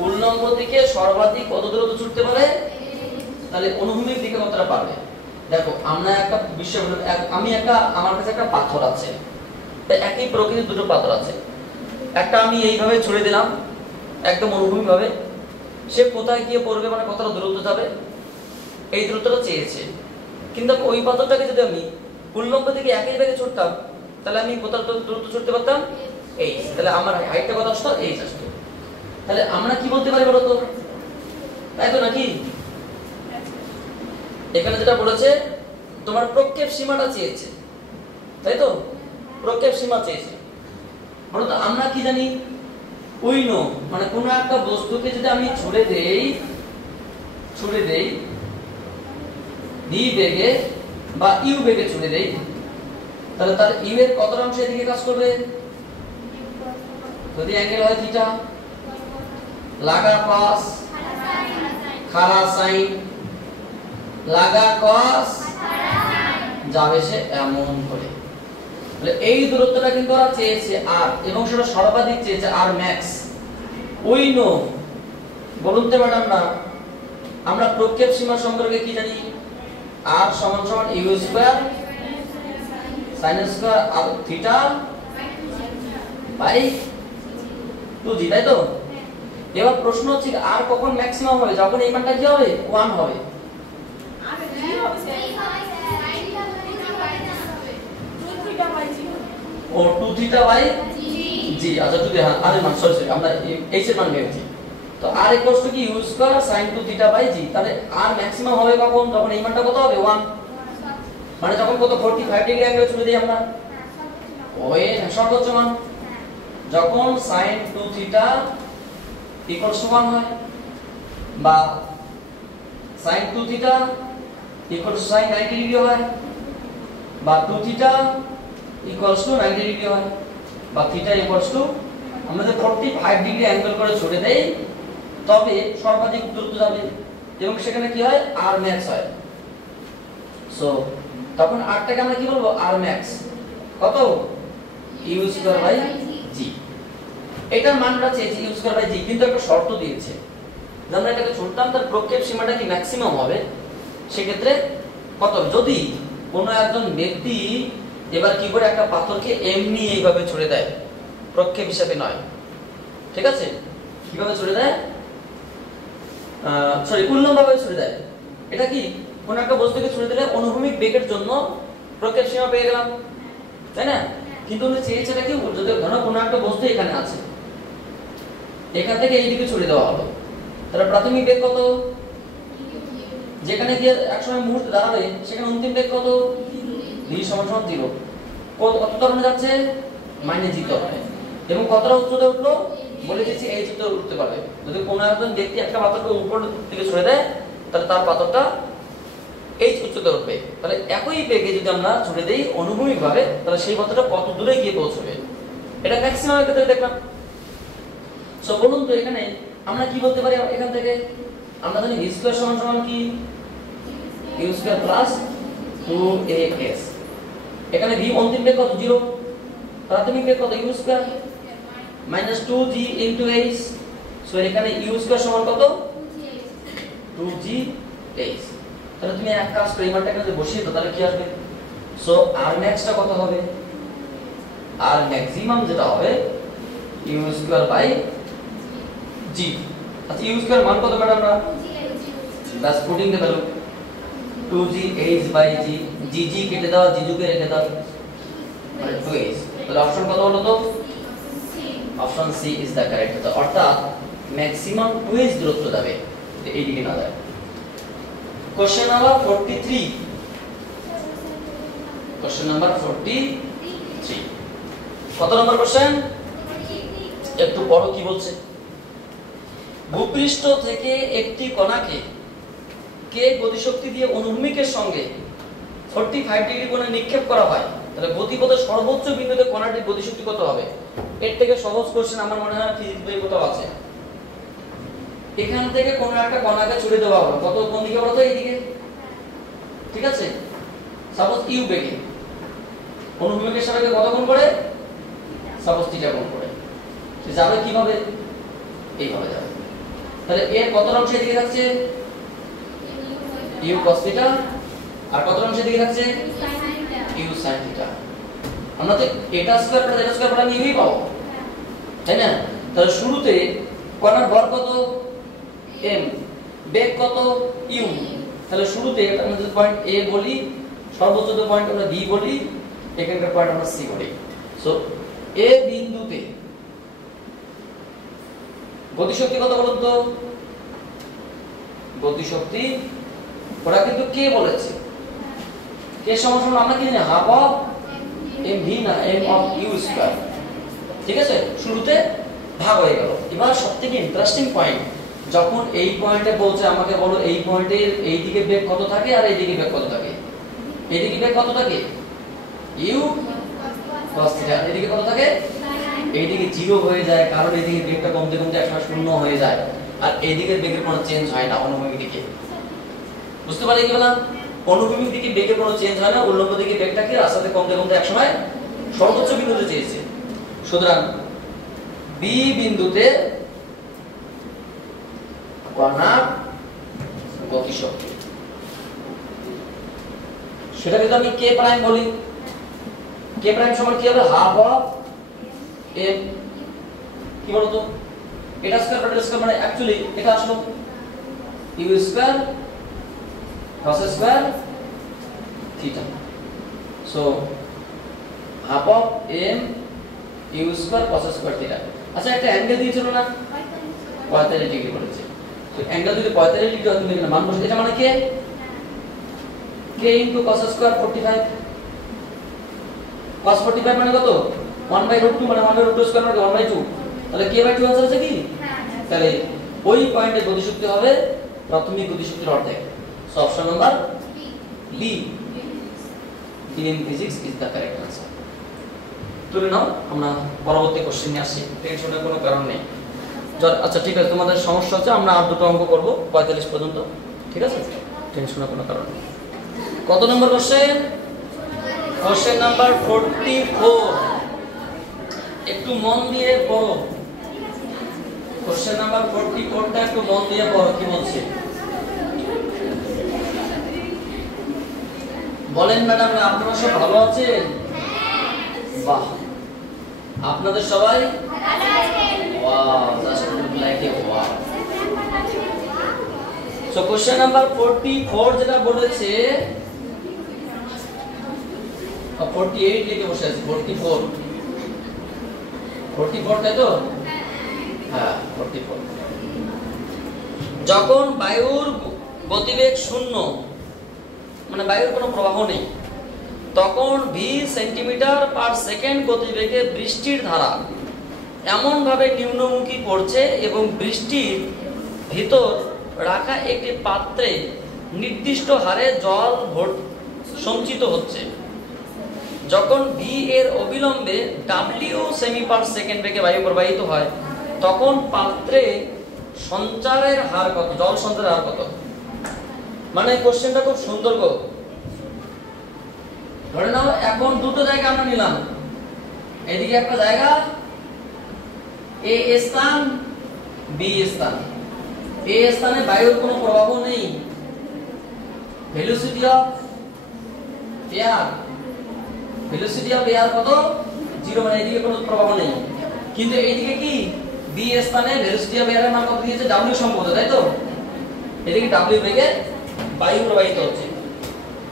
উল্লম্ব দিকে সর্বাধিক কত দূরত্ব ছুটতে পারে, তাহলে অনুভূমিক দিকে কতটা পারবে? দেখো আমরা একটা বিষয়, আমি আমার কাছে একটা পাথর আছে, একই প্রকৃতির দুটো পাথর আছে, একটা আমি এইভাবে ছুড়ে দিলাম একদম অনুভূমিক ভাবে, সে কোথায় গিয়ে পড়বে, মানে কতটা দূরত্ব যাবে, এই দূরত্বটা চেয়েছে। কিন্তু ওই পাথরটাকে যদি আমি উল্লম্ব দিকে একই ভাবে ছুটতাম, তাহলে আমি কতটা দূরত্ব ছুটতে পারতাম, এই, তাহলে আমার হাইটটা কত আসতো, এই আসতো। তাহলে আমরা কি বলতে পারি বলতো, তাই তো নাকি? এখানে যেটা বলেছে তোমার প্রক্ষেপ সীমাটা চেয়েছে, তাই তো, প্রক্ষেপ সীমা চেয়েছে। বলতো আমরা কি জানি, উই নো, মানে কোনো একটা বস্তুকে যদি আমি ছুড়ে দেই ভি বেগে বা ইউ বেগে ছুড়ে দেই, তাহলে তার ইউ এর কতটা অংশ এদিকে কাজ করবে? যদি অ্যাঙ্গেল হয় থিটা, লাগা cos, খাড়া sin, লাগা cos, যাবে সে এমন করে। তাহলে এই দূরত্বটা কিন্তু ওরা চেয়েছে আর, এবং সেটা সর্বাধিক চেয়েছে আর ম্যাক্স। উই নো, বলুন তো ম্যাডাম না, আমরা প্রক্ষেপ সীমা সম্পর্কে কি জানি? r সমান সমান u স্কয়ার sin স্কয়ার আর থিটা বাই 2g, তাই তো? এবার প্রশ্ন হচ্ছে আর কখন ম্যাক্সিমাম হবে? যখন এই মানটা কি হবে? 1 হবে। ও 2 থিটা বাই জি, আচ্ছা 2 হ্যাঁ আর মান সরি আমরা h এর মান পেয়েছি। তো r ইকুয়ালস টু কি u square sin 2 theta by g. তাহলে r ম্যাক্সিমাম হবে কখন? যখন এই মানটা কত হবে? 1। মানে যখন কত 45 ডিগ্রি অ্যাঙ্গেল চলে দেই আমরা, ওই সর্বোচ্চ মান যখন sin 2 থিটা ইকুয়ালস টু 1 হয়, বা sin 2 theta equals to sin 90 degree হয়, বা 2 থিটা ইকুয়ালস টু 90 ডিগ্রি হয়, বা থিটা ইকুয়ালস টু আমরা যে 45 ডিগ্রি অ্যাঙ্গেল করে ছড়ে দেই তবে সর্বাধিক দূরত্ব যাবে এবং সেখানে কি হয়? r max হয়। সো তখন r টাকে আমরা কি বলবো? r max কত? u square by g। এটার মানটা চেয়েছি u স্কয়ার বাই g, কিন্তু একটা শর্ত দিয়েছে যে আমরা এটাকে ছুটতাম তার প্রক্ষেপ সীমাটা কি ম্যাক্সিমাম হবে। সেক্ষেত্রে কত? যদি কোনো একজন ব্যক্তি এবার কি করে একটা পাথরকে এমনি এইভাবে ছুড়ে দেয়, প্রক্ষেপ হিসাবে নয়, ঠিক আছে? কিভাবে ছুড়ে দেয়? উল্লম্বভাবে ছুড়ে দেয়। এটা কি কোন একটা বস্তুকে ছুড়ে দিলে অনুভূমিক বেগের জন্য প্রক্ষেপ সীমা পেয়ে গেলাম, তাই না? কিন্তু উনি চেয়েছেটা কি? যদি ধরো কোনো একটা বস্তু এখানে আছে, এখান থেকে এই দিকে ছুড়ে দেওয়া হলো, তাহলে প্রাথমিক বেগ কত? যেখানে গিয়ে একসময় মুহূর্তে দাঁড়াবে সেখানে অন্তিম বেগ কত? v সমান 0। কত ত্বরণে যাচ্ছে? -g ত্বরণে। এবং কতটা উচ্চতায় উঠলো? বলে দিয়েছি এই উচ্চতায় উঠতে পারবে। যদি কোনো একজন ব্যক্তি একটা পাথরকে উপর দিকে ছুড়ে দেয় তাহলে তার পাথরটা এই উচ্চতায় উঠবে। তাহলে একই বেগে যদি আমরা ছুড়ে দেই অনুভূমিক ভাবে, তাহলে সেই পাথরটা কত দূরে গিয়ে পৌঁছবে, এটা ম্যাক্সিমামের ক্ষেত্রে দেখলাম। সো বলুন তো এখানে আমরা কি বলতে পারি? এখান থেকে আমরা জানি v স্কয়ার সমান সমান কি? u square plus 2as। এখানে v অন্তিম বেগ কত? 0। প্রাথমিক বেগ কত? u square minus 2g into h। So এখানে u স্কয়ার সমান কত? 2gh। তাহলে তুমি এক কাজ করে এই মানটা এখানে বসিয়ে দাও, তাহলে কি আসবে? সো r max টা কত হবে? r maximum যেটা হবে u স্কয়ার বাই g। আচ্ছা u স্কয়ার মান কত পেলাম আমরা? বাস putting the value 2gh by g, gg কেটে দাও, জিজু কে রেখে দাও, মানে 2h। তাহলে অপশন কত হলো? তো option C is the correct answer. অর্থাৎ ম্যাক্সিমাম 2h দূরত্ব যাবে, এই দিকে না যায়। কোশ্চেন নাম্বার 43, কোশ্চেন নাম্বার 43 কত নম্বর কোশ্চেন? একটু পড়ো কি বলছে। ভূপৃষ্ঠ থেকে একটি কণাকে কে গতিশক্তি দিয়ে অনুভূমিকের সঙ্গে 45 ডিগ্রি কোণে নিক্ষেপ করা হয়, তাহলে গতিপথের সর্বোচ্চ বিন্দুতে কণাটির গতিশক্তি কত হবে? এর থেকে সহজ কোশ্চেন আমার মনে হয় ফিজিক্স বইয়ে কোথাও আছে। এখান থেকে কোন একটা কণাকে ছুড়ে দেওয়া হলো, কত কোন দিকে বলো তো? এইদিকে, ঠিক আছে? সাপোজ ইউ বেগে অনুভূমিকের সাপেক্ষে কত গুণ করে? সাপোজ থিটা গুণ করে। সে যাবে কিভাবে? এইভাবে যাবে। তাহলে এর কত অংশ এদিকে থাকছে? You cos theta. আর কত অংশ এদিকে থাকছে? U sin theta. আমরা তো এটা স্কয়ার প্লাস এটা স্কয়ার আমরা ইউই পাবো, তাই না? তাহলে শুরুতে কণার ভর কত? m, বেগ কত? u। তাহলে শুরুতে এটা আমরা যদি পয়েন্ট a বলি, সর্বোচ্চ পয়েন্ট আমরা b বলি, এখানকার পয়েন্ট আমরা c বলি। সো a বিন্দুতে গতিশক্তি কত বলুন তো? গতিশক্তি ওরা কিন্তু কে বলেছে? কে সমান আমরা কি জানি? হাফ অফ mv না m অফ u স্কয়ার, ঠিক আছে? শুরুতে ভাগ হয়ে গেল। এবার সবথেকে ইন্টারেস্টিং পয়েন্ট, যখন এই পয়েন্টে পৌঁছে আমাকে বলো এই পয়েন্টের এই দিকে বেগ কত থাকে আর এই দিকে বেগ কত থাকে? এই দিকে বেগ কত থাকে? u cos theta. এই দিকে কত থাকে? এই দিকে 0 হয়ে যায়, কারণ এই দিকে বেগটা কমতে কমতে একসময় 0 হয়ে যায়, আর এই দিকের বেগের কোনো চেঞ্জ হয় না অনুভূমিক দিকে। বুঝতে পারি কি বললাম? অনুভূমিক দিকে বেগের কোনো চেঞ্জ হয় না, উল্লম্ব দিকে বেগটা কি আস্তে আস্তে কমতে কমতে একসময় সর্বোচ্চ বিন্দুতে চেয়েছে। সুতরাং বি বিন্দুতে কণার গতিশক্তি, সেটা যদি আমি কে প্রাইম বলি, কে প্রাইম সমান কি হবে? হাফ অফ m, কি কি বলতো এটা স্কয়ার বাট স্কয়ার মানে অ্যাকচুয়ালি এটা আসলো u square cos square theta so half of m u square cos square theta আচ্ছা একটা অ্যাঙ্গেল দিয়েছিল না 45 ডিগ্রি বলেছে তো অ্যাঙ্গেল যদি 45 ডিগ্রি হয় তুমি এখানে মান বসে এটা মানে কে k cos স্কয়ার 45 cos 45 মানে কত 1/√2 মানে 1/√2 স্কয়ার মানে 1/2 তাহলে k/2 आंसर আছে কি তাহলে ওই পয়েন্টে গতিশক্তি হবে প্রাথমিক গতিশক্তির অর্ধেক so option number B in physics is the correct answer তুলে নাও আমরা পরবর্তী কোশ্চেনে আসি টেনশনের কোনো কারণ নেই আচ্ছা ঠিক আছে তোমাদের সমস্যা হচ্ছে আমরা আর দুটো অঙ্ক করব 45 পর্যন্ত ঠিক আছে টেনশনের কোনো কারণ নেই কত নম্বর কোশ্চেন কোশ্চেন নাম্বার 44 একটু মন দিয়ে পড়ো কোশ্চেন নাম্বার 44 টা একটু মন দিয়ে পড়ো কি বলছে বলেন ম্যাডাম আপনারা সব ভালো আছেন বাহ আপনাদের সবাই ভালো আছেন wow just like a wow so question number 44 যেটা বলেছে 48 লিখে বসে আছে 44 তাই তো হ্যাঁ 44 যখন বায়ুর গতিবেগ শূন্য মানে বায়ুর কোনো প্রবাহ নেই তখন v সেন্টিমিটার পার সেকেন্ড গতিবেগে বৃষ্টির ধারা এমন ভাবে নিম্নমুখী পড়ছে এবং বৃষ্টির ভিতর রাখা একটি পাত্রে নির্দিষ্ট হারে জল সঞ্চিত হচ্ছে যখন v এর অবিলম্বে w সেমি পার সেকেন্ড বেগে বায়ু প্রবাহিত হয় তখন পাত্রে সঞ্চারের হার কত জল সঞ্চারের হার কত মানে কোশ্চেনটা খুব সুন্দর গো ধরে নাও এখন দুটো জায়গা আমরা নিলাম এদিকে একটা জায়গা a স্থান b স্থান a স্থানে বায়ুর কোনো প্রবাহ নেই ভেলোসিটি অফ এয়ার কত 0 মানে এদিকে কোনো প্রবাহ নেই কিন্তু এইদিকে কি b স্থানে ভেলোসিটি অফ এয়ারের মান কত দিয়েছে w সম্পদ তাই তো এদিকে w বেগে বায়ু প্রবাহিত হচ্ছে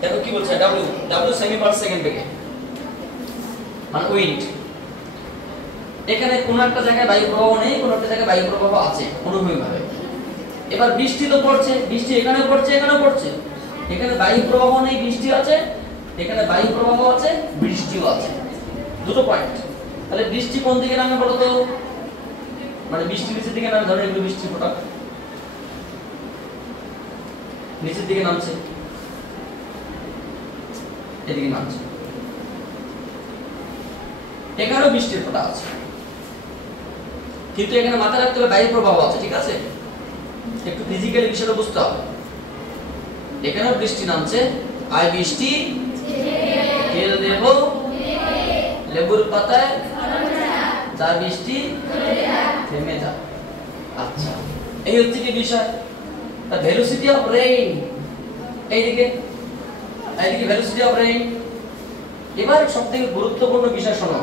দেখো কি বলছে w সেমি পার সেকেন্ড বেগে মানে উইন্ড এখানে কোন একটা জায়গায় বায়ু প্রবাহ নেই কোন একটা জায়গায় বায়ু প্রবাহ আছে অনুভূমিকভাবে এবার বৃষ্টি তো পড়ছে বৃষ্টি এখানে পড়ছে এখানেও পড়ছে এখানে বায়ু প্রবাহ নেই বৃষ্টি আছে এখানে বায়ু প্রবাহ আছে বৃষ্টিও আছে দুটো পয়েন্ট তাহলে বৃষ্টি কোন দিকে নামে বলো তো মানে বৃষ্টি নিচের দিকে নামে ধরো এগুলো বৃষ্টি ফোঁটা নিচের দিকে নামছে এদিকে নামছে এখানেও বৃষ্টির ফোঁটা আছে কিন্তু এখানে মাথায় রাখতে হবে বায়ু প্রবাহ আছে ঠিক আছে একটু ফিজিক্যালি বিষয়টা বুঝতে হবে এখানেও বৃষ্টি নামছে আই বৃষ্টি তেল দেব লেবুর পাতায় যা বৃষ্টি থেমে যা আচ্ছা এই হচ্ছে কি বিষয় the velocity of rain এইদিকে velocity of rain এবার সবথেকে গুরুত্বপূর্ণ বিষয় শোনো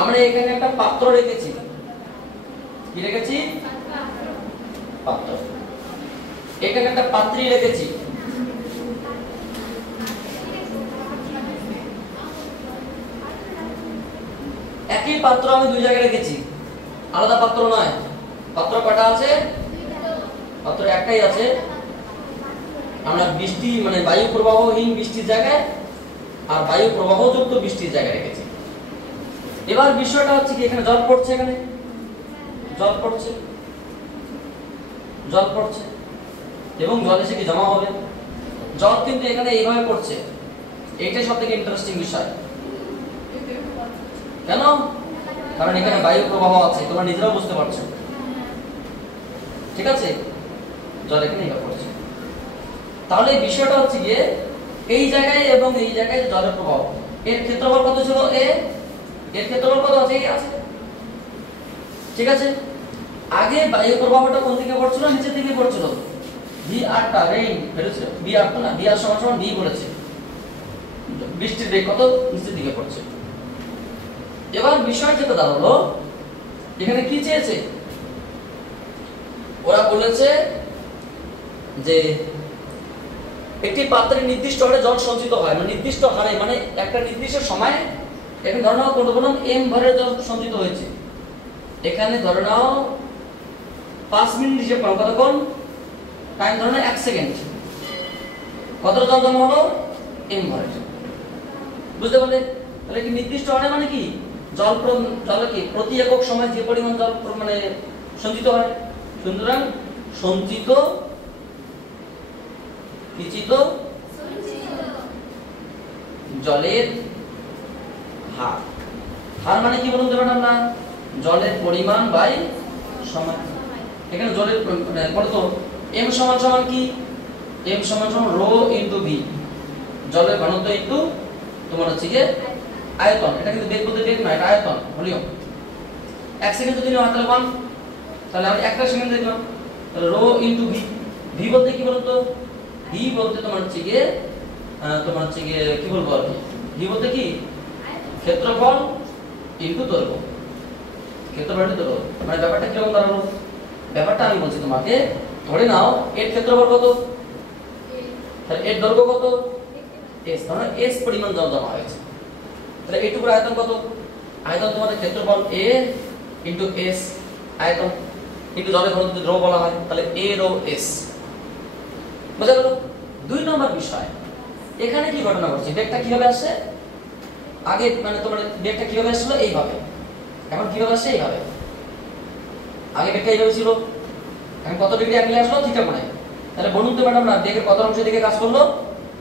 আমরা এখানে একটা পাত্র রেখেছি কি রেখেছি পাত্র এখানে একটা পাত্রী রেখেছি একই পাত্র আমি দুই জায়গায় রেখেছি আলাদা পাত্র নয় পাত্র কয়টা আছে পাত্র একটাই আছে আমরা বৃষ্টি মানে বায়ু প্রবাহহীন বৃষ্টির জায়গায় আর বায়ু প্রবাহযুক্ত বৃষ্টির জায়গায় রেখেছি এবার বিষয়টা হচ্ছে কি এখানে জল পড়ছে এখানে জল পড়ছে এবং জল এসে কি জমা হবে জল কিন্তু এখানে এইভাবে পড়ছে এইটাই সবথেকে ইন্টারেস্টিং বিষয় কেন কারণ এখানে বায়ু প্রবাহ আছে তোমরা নিজেরাও বুঝতে পারছো ঠিক আছে জল এখানে এইভাবে পড়ছে তাহলে এই বিষয়টা হচ্ছে গিয়ে এই জায়গায় এবং এই জায়গায় জলের প্রবাহ এর ক্ষেত্রফল কত ছিল এ এর ক্ষেত্রফল কত আছে এই আছে ঠিক আছে আগে বায়ু প্রবাহটা কোন দিকে পড়ছিল নিচের দিকে পড়ছিল vr টা রেইন বেরোছে vr তো না vr সমান v বলেছে বৃষ্টির বেগ কত নিচের দিকে পড়ছে এবার বিষয় যেটা দাঁড়ালো এখানে কি চেয়েছে, ওরা বলেছে যে একটি পাত্রে নির্দিষ্ট হারে জল সঞ্চিত হয়, মানে নির্দিষ্ট হারে, মানে একটা নির্দিষ্ট সময়ে, এখানে ধরে নাও কোনো m ভরের জল সঞ্চিত হয়েছে, এখানে ধরে নাও 5 মিনিট হিসেব করো, কতক্ষণ টাইম, ধরে নাও 1 সেকেন্ড, কতটা জল জমা হলো m ভরের, বুঝতে পারলে? তাহলে কি নির্দিষ্ট হারে মানে কি জল কি প্রতি একক সময় যে পরিমাণ জল মানে সঞ্চিত হয়, সুতরাং সঞ্চিত জলের হার, হার মানে কি বলুন তো ম্যাডাম, না জলের পরিমাণ বাই সময়। এখানে জলের মানে বলো তো m সমান সমান কি, m সমান সমান রো ইনটু v, জলের ঘনত্ব ইনটু তোমার হচ্ছে কি আয়তন। এটা কিন্তু বেগ বলতে বেগ না, এটা আয়তন, ভলিউম। 1 সেকেন্ড যদি নেওয়া তাহলে 1, তাহলে আমি একটা সেকেন্ড দেখলাম, তাহলে রো ইনটু v, v বলতে কি বলুন তো, v বলতে তোমার হচ্ছে কি কি বলবো আর কি, v বলতে কি ক্ষেত্রফল ইনটু দৈর্ঘ্য, ক্ষেত্রফল ইনটু দৈর্ঘ্য, মানে ব্যাপারটা কি রকম দাঁড়ালো, ব্যাপারটা আমি বলছি তোমাকে, ধরে নাও এর ক্ষেত্রফল কত, তাহলে এর দৈর্ঘ্য কত s, মানে s পরিমাণ জল জমা হয়েছে, তাহলে এইটুকু আয়তন কত, আয়তন তোমাদের ক্ষেত্রফল a ইনটু s আয়তন ইনটু জলের ঘনত্ব রো বলা হয়, তাহলে a রো s, বুঝা গেল? 2 নম্বর বিষয়, এখানে কি ঘটনা ঘটছে, বেগটা কিভাবে আসে, আগে মানে তোমার বেগটা কিভাবে আসলো এইভাবে, এখন কিভাবে আসে এইভাবে, আগে বেগটা এইভাবে ছিল, এখন কত ডিগ্রি অ্যাঙ্গেলে আসলো থিটা কোণে, তাহলে বলুন তো ম্যাডাম না বেগের কত অংশের দিকে কাজ করলো,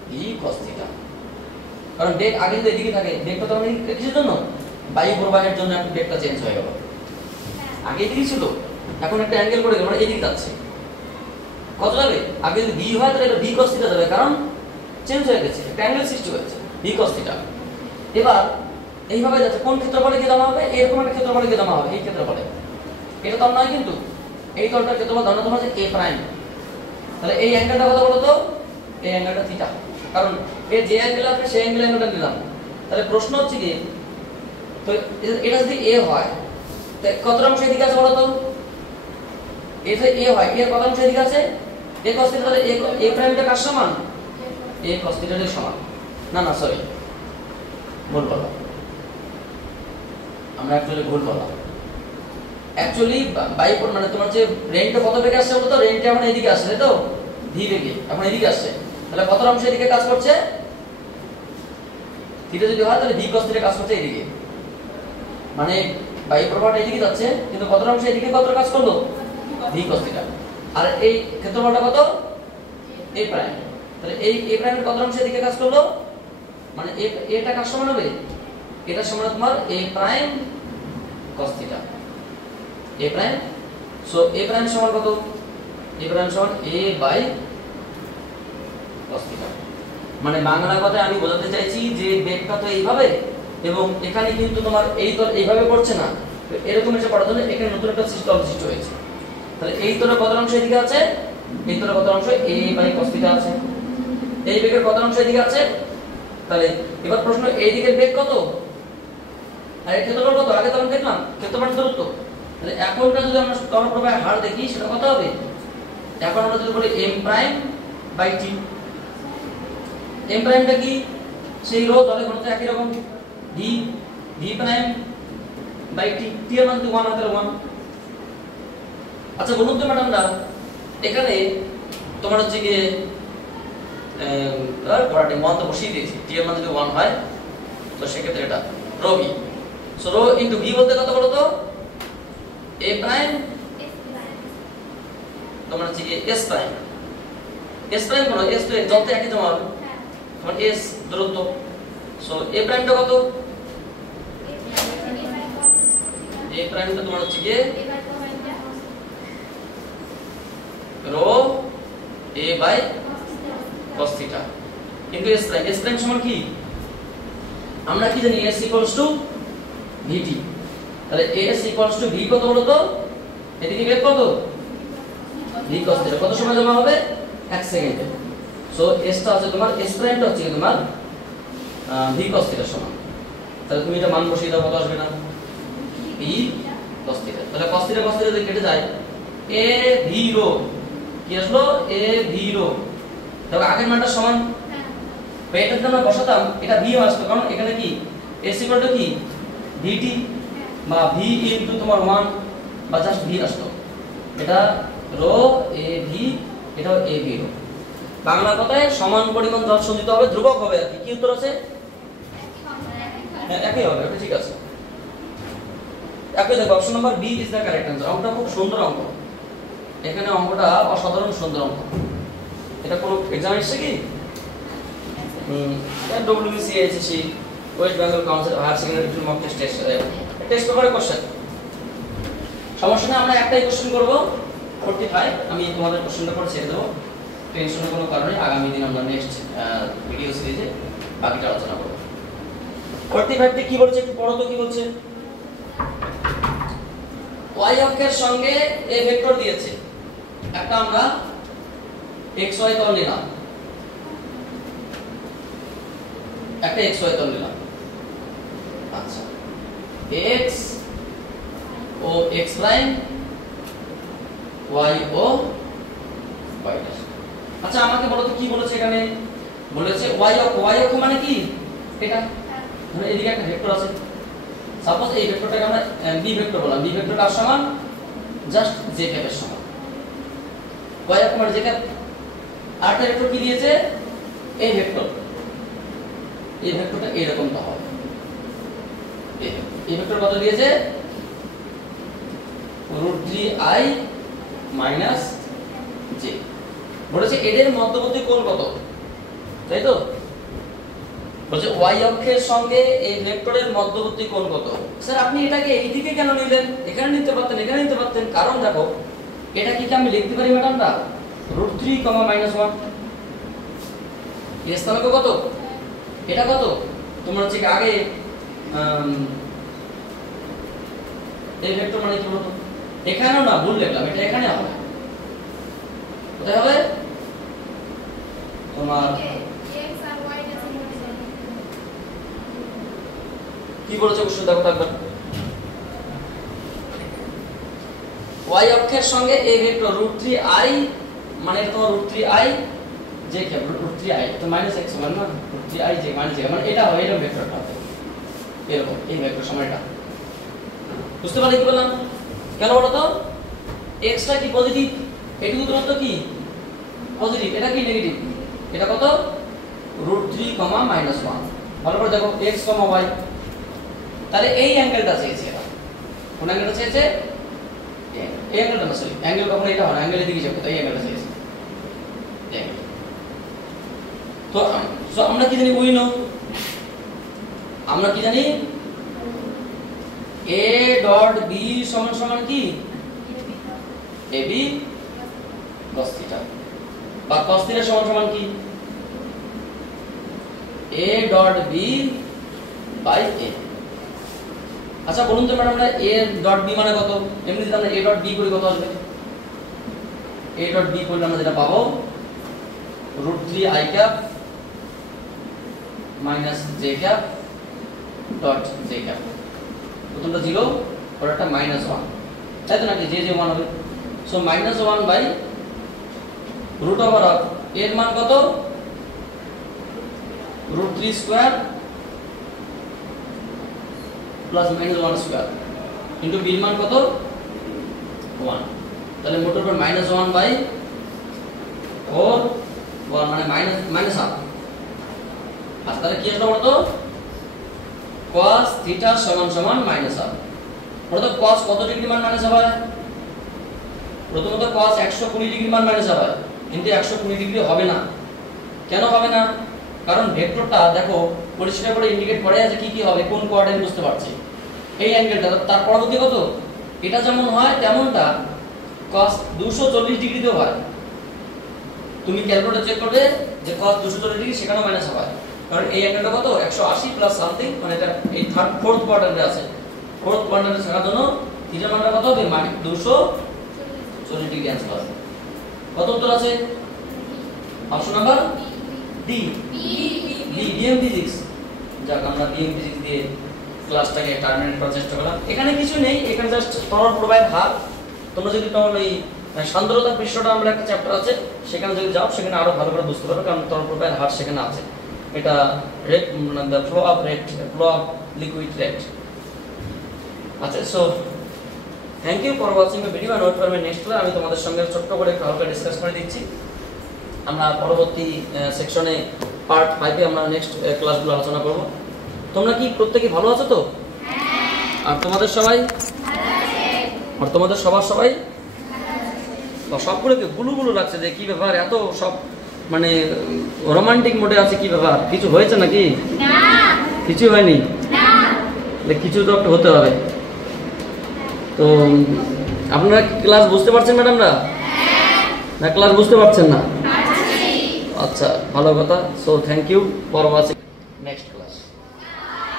v cos থিটা, কারণ বেগ আগে যদি এদিকে থাকে, বেগটা তো মানে কিসের জন্য, বায়ু প্রবাহের জন্য একটু বেগটা চেঞ্জ হয়ে গেল, আগে এদিকে ছিল এখন একটা অ্যাঙ্গেল করে গেল, মানে এদিকে যাচ্ছে, কত যাবে, আগে যদি v হয় তাহলে এটা v cos থিটা যাবে, কারণ চেঞ্জ হয়ে গেছে, একটা অ্যাঙ্গেল সৃষ্টি হয়েছে v cos থিটা। এবার এইভাবে যাচ্ছে, কোন ক্ষেত্রফলে গিয়ে জমা হবে, এরকম একটা ক্ষেত্রফলে গিয়ে জমা হবে, এই ক্ষেত্রফলে, এটা তো নয় কিন্তু এই তলটার ক্ষেত্রফল ধরে তোমার হচ্ছে a প্রাইম, তাহলে এই অ্যাঙ্গেলটা কত বলো তো, এই অ্যাঙ্গেলটা থিটা, কারণ এর যে অ্যাঙ্গেল আছে সেই অ্যাঙ্গেলটা নিলাম, তাহলে প্রশ্ন হচ্ছে কি, তো এটা যদি a হয় তাহলে কত অংশ এদিকে আছে বলো তো, এটা a হয়, এর কত অংশ এদিকে আছে a cos থিটা, তাহলে a প্রাইমটা কার সমান, a cos থিটার সমান, না সরি ভুল বললাম, আমরা অ্যাকচুয়ালি ভুল বললাম, অ্যাকচুয়ালি বাই মানে তোমার যে রেঞ্জটা কত বেগে আসছে বলো তো, রেঞ্জটা এখন এদিকে আসছে তাই তো, v বেগে এখন এদিকে আসছে, তাহলে কত অংশ এদিকে কাজ করছে, থিটা যদি হয় তাহলে v cos থিটা কাজ করছে এদিকে, মানে বায়ু প্রবাহটা এদিকে যাচ্ছে কিন্তু কত অংশ এদিকে কত কাজ করলো, v cos থিটা, আর এই ক্ষেত্রফলটা কত a প্রাইম, তাহলে এই a প্রাইমের কত অংশ এদিকে কাজ করলো, মানে এটা কার সমান হবে, এটা সমান তোমার a prime cos theta, a prime, so a prime সমান কত, a প্রাইম সমান a বাই cos থিটা, মানে বাংলা কথায় আমি বোঝাতে চাইছি যে বেগটা তো এইভাবে, এবং এখানে কিন্তু তোমার এই তল এইভাবে পড়ছে না, এরকম এসে পড়ার জন্য এখানে নতুন একটা সিস্টেম সৃষ্টি হয়েছে, তাহলে এই তলে কত অংশ এদিকে আছে, এই তলে কত অংশ a বাই cos থিটা আছে, এই বেগের কত অংশ এদিকে আছে, তাহলে এবার প্রশ্ন এই দিকের বেগ কত আর এই ক্ষেত্রফল কত, আগে তো আমরা দেখলাম ক্ষেত্রফল দূরত্ব, তাহলে এখনটা যদি আমরা তরল প্রবাহের হার দেখি সেটা কত হবে, এখন আমরা যদি বলি m prime by t, m প্রাইমটা কি সেই রো জলের ঘনত্ব একই রকম v prime by t, t এর মান যদি 1 হয় তাহলে 1। আচ্ছা বলুন তো ম্যাডাম না এখানে তোমার হচ্ছে কি পড়াটি মান তো বসিয়ে দিয়েছি, t এর মান যদি 1 হয় তো সেক্ষেত্রে এটা rho v, so rho into v বলতে কত বলো তো, a প্রাইম তোমার হচ্ছে কি s প্রাইম, s প্রাইম কোন s তো জলতে একই জমা হবে, তোমার s দূরত্ব, সো a প্রাইমটা কত, a প্রাইমটা তোমার হচ্ছে কি rho a by cos theta কিন্তু s প্রাইম সমান কি, আমরা কি জানি s vt, তাহলে s v কত বলো তো, এদিকে বেগ কত v cos থিটা, কত সময় জমা হবে 1 সেকেন্ডে, সো s টা আছে তোমার s প্রাইমটা হচ্ছে কি তোমার v cos থিটার সমান, তাহলে তুমি এটা মান বসিয়ে দাও কত আসবে না v cos থিটা, তাহলে cos θ যদি কেটে যায় a v রো কি আসলো a v রো, তবে আগের মানটা সমান এটা যদি আমরা বসাতাম এটা v আসতো, কারণ এখানে কি s ইকুয়াল টু কি vt বা v ইনটু তোমার 1 বা জাস্ট v আসতো, এটা রো a v এটাও a v রো। বাংলা কথায় সমান পরিমাণ জল সঞ্চিত হবে, ধ্রুবক হবে আর কি। কি উত্তর আছে? হ্যাঁ একই হবে, ঠিক আছে একই। দেখো option number B is the correct answer. অঙ্কটা খুব সুন্দর অঙ্ক, এখানে অঙ্কটা অসাধারণ সুন্দর অঙ্ক। এটা কোন एग्जाम এসেছে কি? WBCSSC West Bengal council higher secondary mock test test পেপারের কোশ্চেন। সমস্যা না, আমরা একটাই কোশ্চেন করব 45। আমি তোমাদের কোশ্চেনটা করে ছেড়ে দেব, টেনশনের কোনো কারণে। আগামী দিন আমরা নেক্সট ভিডিও সিরিজে বাকিটা আলোচনা করব। 45 তে কি বলছে একটু পড়ো তো, কি বলছে? y অক্ষের সঙ্গে a ভেক্টর দিয়েছে, একটা আমরা xy তল নিলাম, একটা xy তল নিলাম। আচ্ছা x ও x প্রাইম, y ও y ড্যাশ। আচ্ছা আমাকে বলো তো কি বলেছে এখানে? বলেছে y অক্ষ মানে কি? এটা মানে এদিকে একটা ভেক্টর আছে, সাপোজ এই ভেক্টরটাকে আমরা b ভেক্টর বললাম। b ভেক্টর কার সমান? জাস্ট j ক্যাপের সমান। y অক্ষ মানে j ক্যাপ। আরেকটা ভেক্টর কি দিয়েছে? এই ভেক্টর। এই ভেক্টরটা এরকমটা হবে। এই ভেক্টর কত দিয়েছে? √3i - j। বলেছে এদের মধ্যবর্তী কোণ কত, তাই তো? বলছে y অক্ষের সঙ্গে এই ভেক্টরের মধ্যবর্তী কোণ কত। স্যার আপনি এটাকে এই দিকে কেন নিলেন? এখানে নিতে পারতেন, এখানে নিতে পারতেন। কারণ দেখো এটা কি আমি লিখতে পারি ম্যাডামটা √3, -1। এই স্থানাঙ্ক কত? এটা কত? তোমরা হচ্ছে আগে এই ভেক্টর মানে কি বলতো? এখানেও না, ভুল লিখলাম, এটা এখানে হবে। কোথায় হবে? তোমার কি বলেছে কোশ্চেন দেখো একবার। y অক্ষের সঙ্গে এই ভেক্টর √3i মানে এটা তোমার √3i j ক্যাপ, √3i তো -x সমান না √3i j - j মানে এটা হয় এরকম ভেক্টরটা হবে এরকম, এই ভেক্টর সমান এটা। বুঝতে পারলে কি বললাম? কেন বলো তো? x টা কি পজিটিভ, এটুকু দূরত্ব কি পজিটিভ, এটা কি নেগেটিভ। এটা কত? √3, -1। ভালো করে দেখো x, y। তাহলে এই অ্যাঙ্গেলটা চেয়েছে এরা। কোন অ্যাঙ্গেলটা চেয়েছে? এই অ্যাঙ্গেলটা না, সরি অ্যাঙ্গেল কখনো এটা হয় না, অ্যাঙ্গেলের দিকে যাবে, তাই অ্যাঙ্গেলটা চেয়েছে। তো আমরা কি জানি? উই নো, আমরা কি জানি? a ডট b সমান সমান কি ab cos θ, বা cos θ সমান সমান কি a dot b by a। আচ্ছা বলুন তো ম্যাডাম, আমরা a ডট b মানে কত? এমনি যদি আমরা a ডট b করি কত আসবে? a ডট b করলে আমরা যেটা পাবো √3i cap - j cap dot j cap. প্রথমটা 0 পরেরটা -1, তাই তো নাকি? j 1 হবে। সো -1 বাই √ওভার এর মান কত? √3 square plus -1 square into b এর মান কত? 1। তাহলে মোটের উপর -1 বাই 4 1 মানে -1। আচ্ছা তাহলে কি আসলো বলো তো? cos θ সমান -1। প্রথম cos কত ডিগ্রি মান মাইনাস হবে? প্রথমত cos 120 ডিগ্রি মান মাইনাস হবে, কিন্তু 120 ডিগ্রি হবে না। কেন হবে না? কারণ ভেক্টরটা দেখো পরিষ্কার করে ইন্ডিকেট করে আছে কি কি হবে, কোন কোঅর্ডিনেট বুঝতে পারছি। এই অ্যাঙ্গেলটা তার পরবর্তী কত? এটা যেমন হয় তেমনটা cos 240 ডিগ্রিতেও হয়। তুমি ক্যালকুলেটর চেক করবে যে cos 240 ডিগ্রি সেখানেও মাইনাস হবে, কারণ এই অ্যাঙ্গেলটা কত 180 প্লাস সামথিং, মানে এটা এই ফোর্থ কোয়াড্রেন্টে আছে। ফোর্থ কোয়াড্রেন্টে থাকার জন্য থিটার মানটা কত হবে? 240 ডিগ্রি অ্যান্সার আছে। কত উত্তর আছে? Option number D, BM physics. যাক আমরা বিএম ফিজিক্স দিয়ে ক্লাসটাকে টার্মিনেট করার চেষ্টা করলাম। এখানে কিছু নেই, এখানে জাস্ট তরল প্রবাহের হার। তোমরা যদি তোমার ওই সান্দ্রতা পৃষ্ঠটা আমরা একটা চ্যাপ্টার আছে সেখানে যদি যাও সেখানে আরো ভালো করে বুঝতে পারবে, কারণ তরল প্রবাহের হার সেখানে আছে। এটা rate the flow of liquid rate. আচ্ছা, so thank you for watching the video, note for my next class. আমি তোমাদের সঙ্গে ছোট্ট করে একটু হালকা ডিসকাস করে দিচ্ছি। আমরা পরবর্তী সেকশনে পার্ট 5-এ আমরা নেক্সট ক্লাসগুলো আলোচনা করব। তোমরা কি প্রত্যেকে ভালো আছো তো? আর তোমাদের সবাই আর তোমাদের সবাই সবগুলোকে গুলু গুলু লাগছে যে কি ব্যাপার, এত সব মানে রোমান্টিক মোডে আছে, কি ব্যাপার? কিছু হয়েছে নাকি? কিছু হয়নি? কিছু তো একটা হতে হবে। তো আপনারা ক্লাস বুঝতে পারছেন ম্যাডামরা? না ক্লাস বুঝতে পারছেন না? আচ্ছা, ভালো কথা। So thank you for watching next class.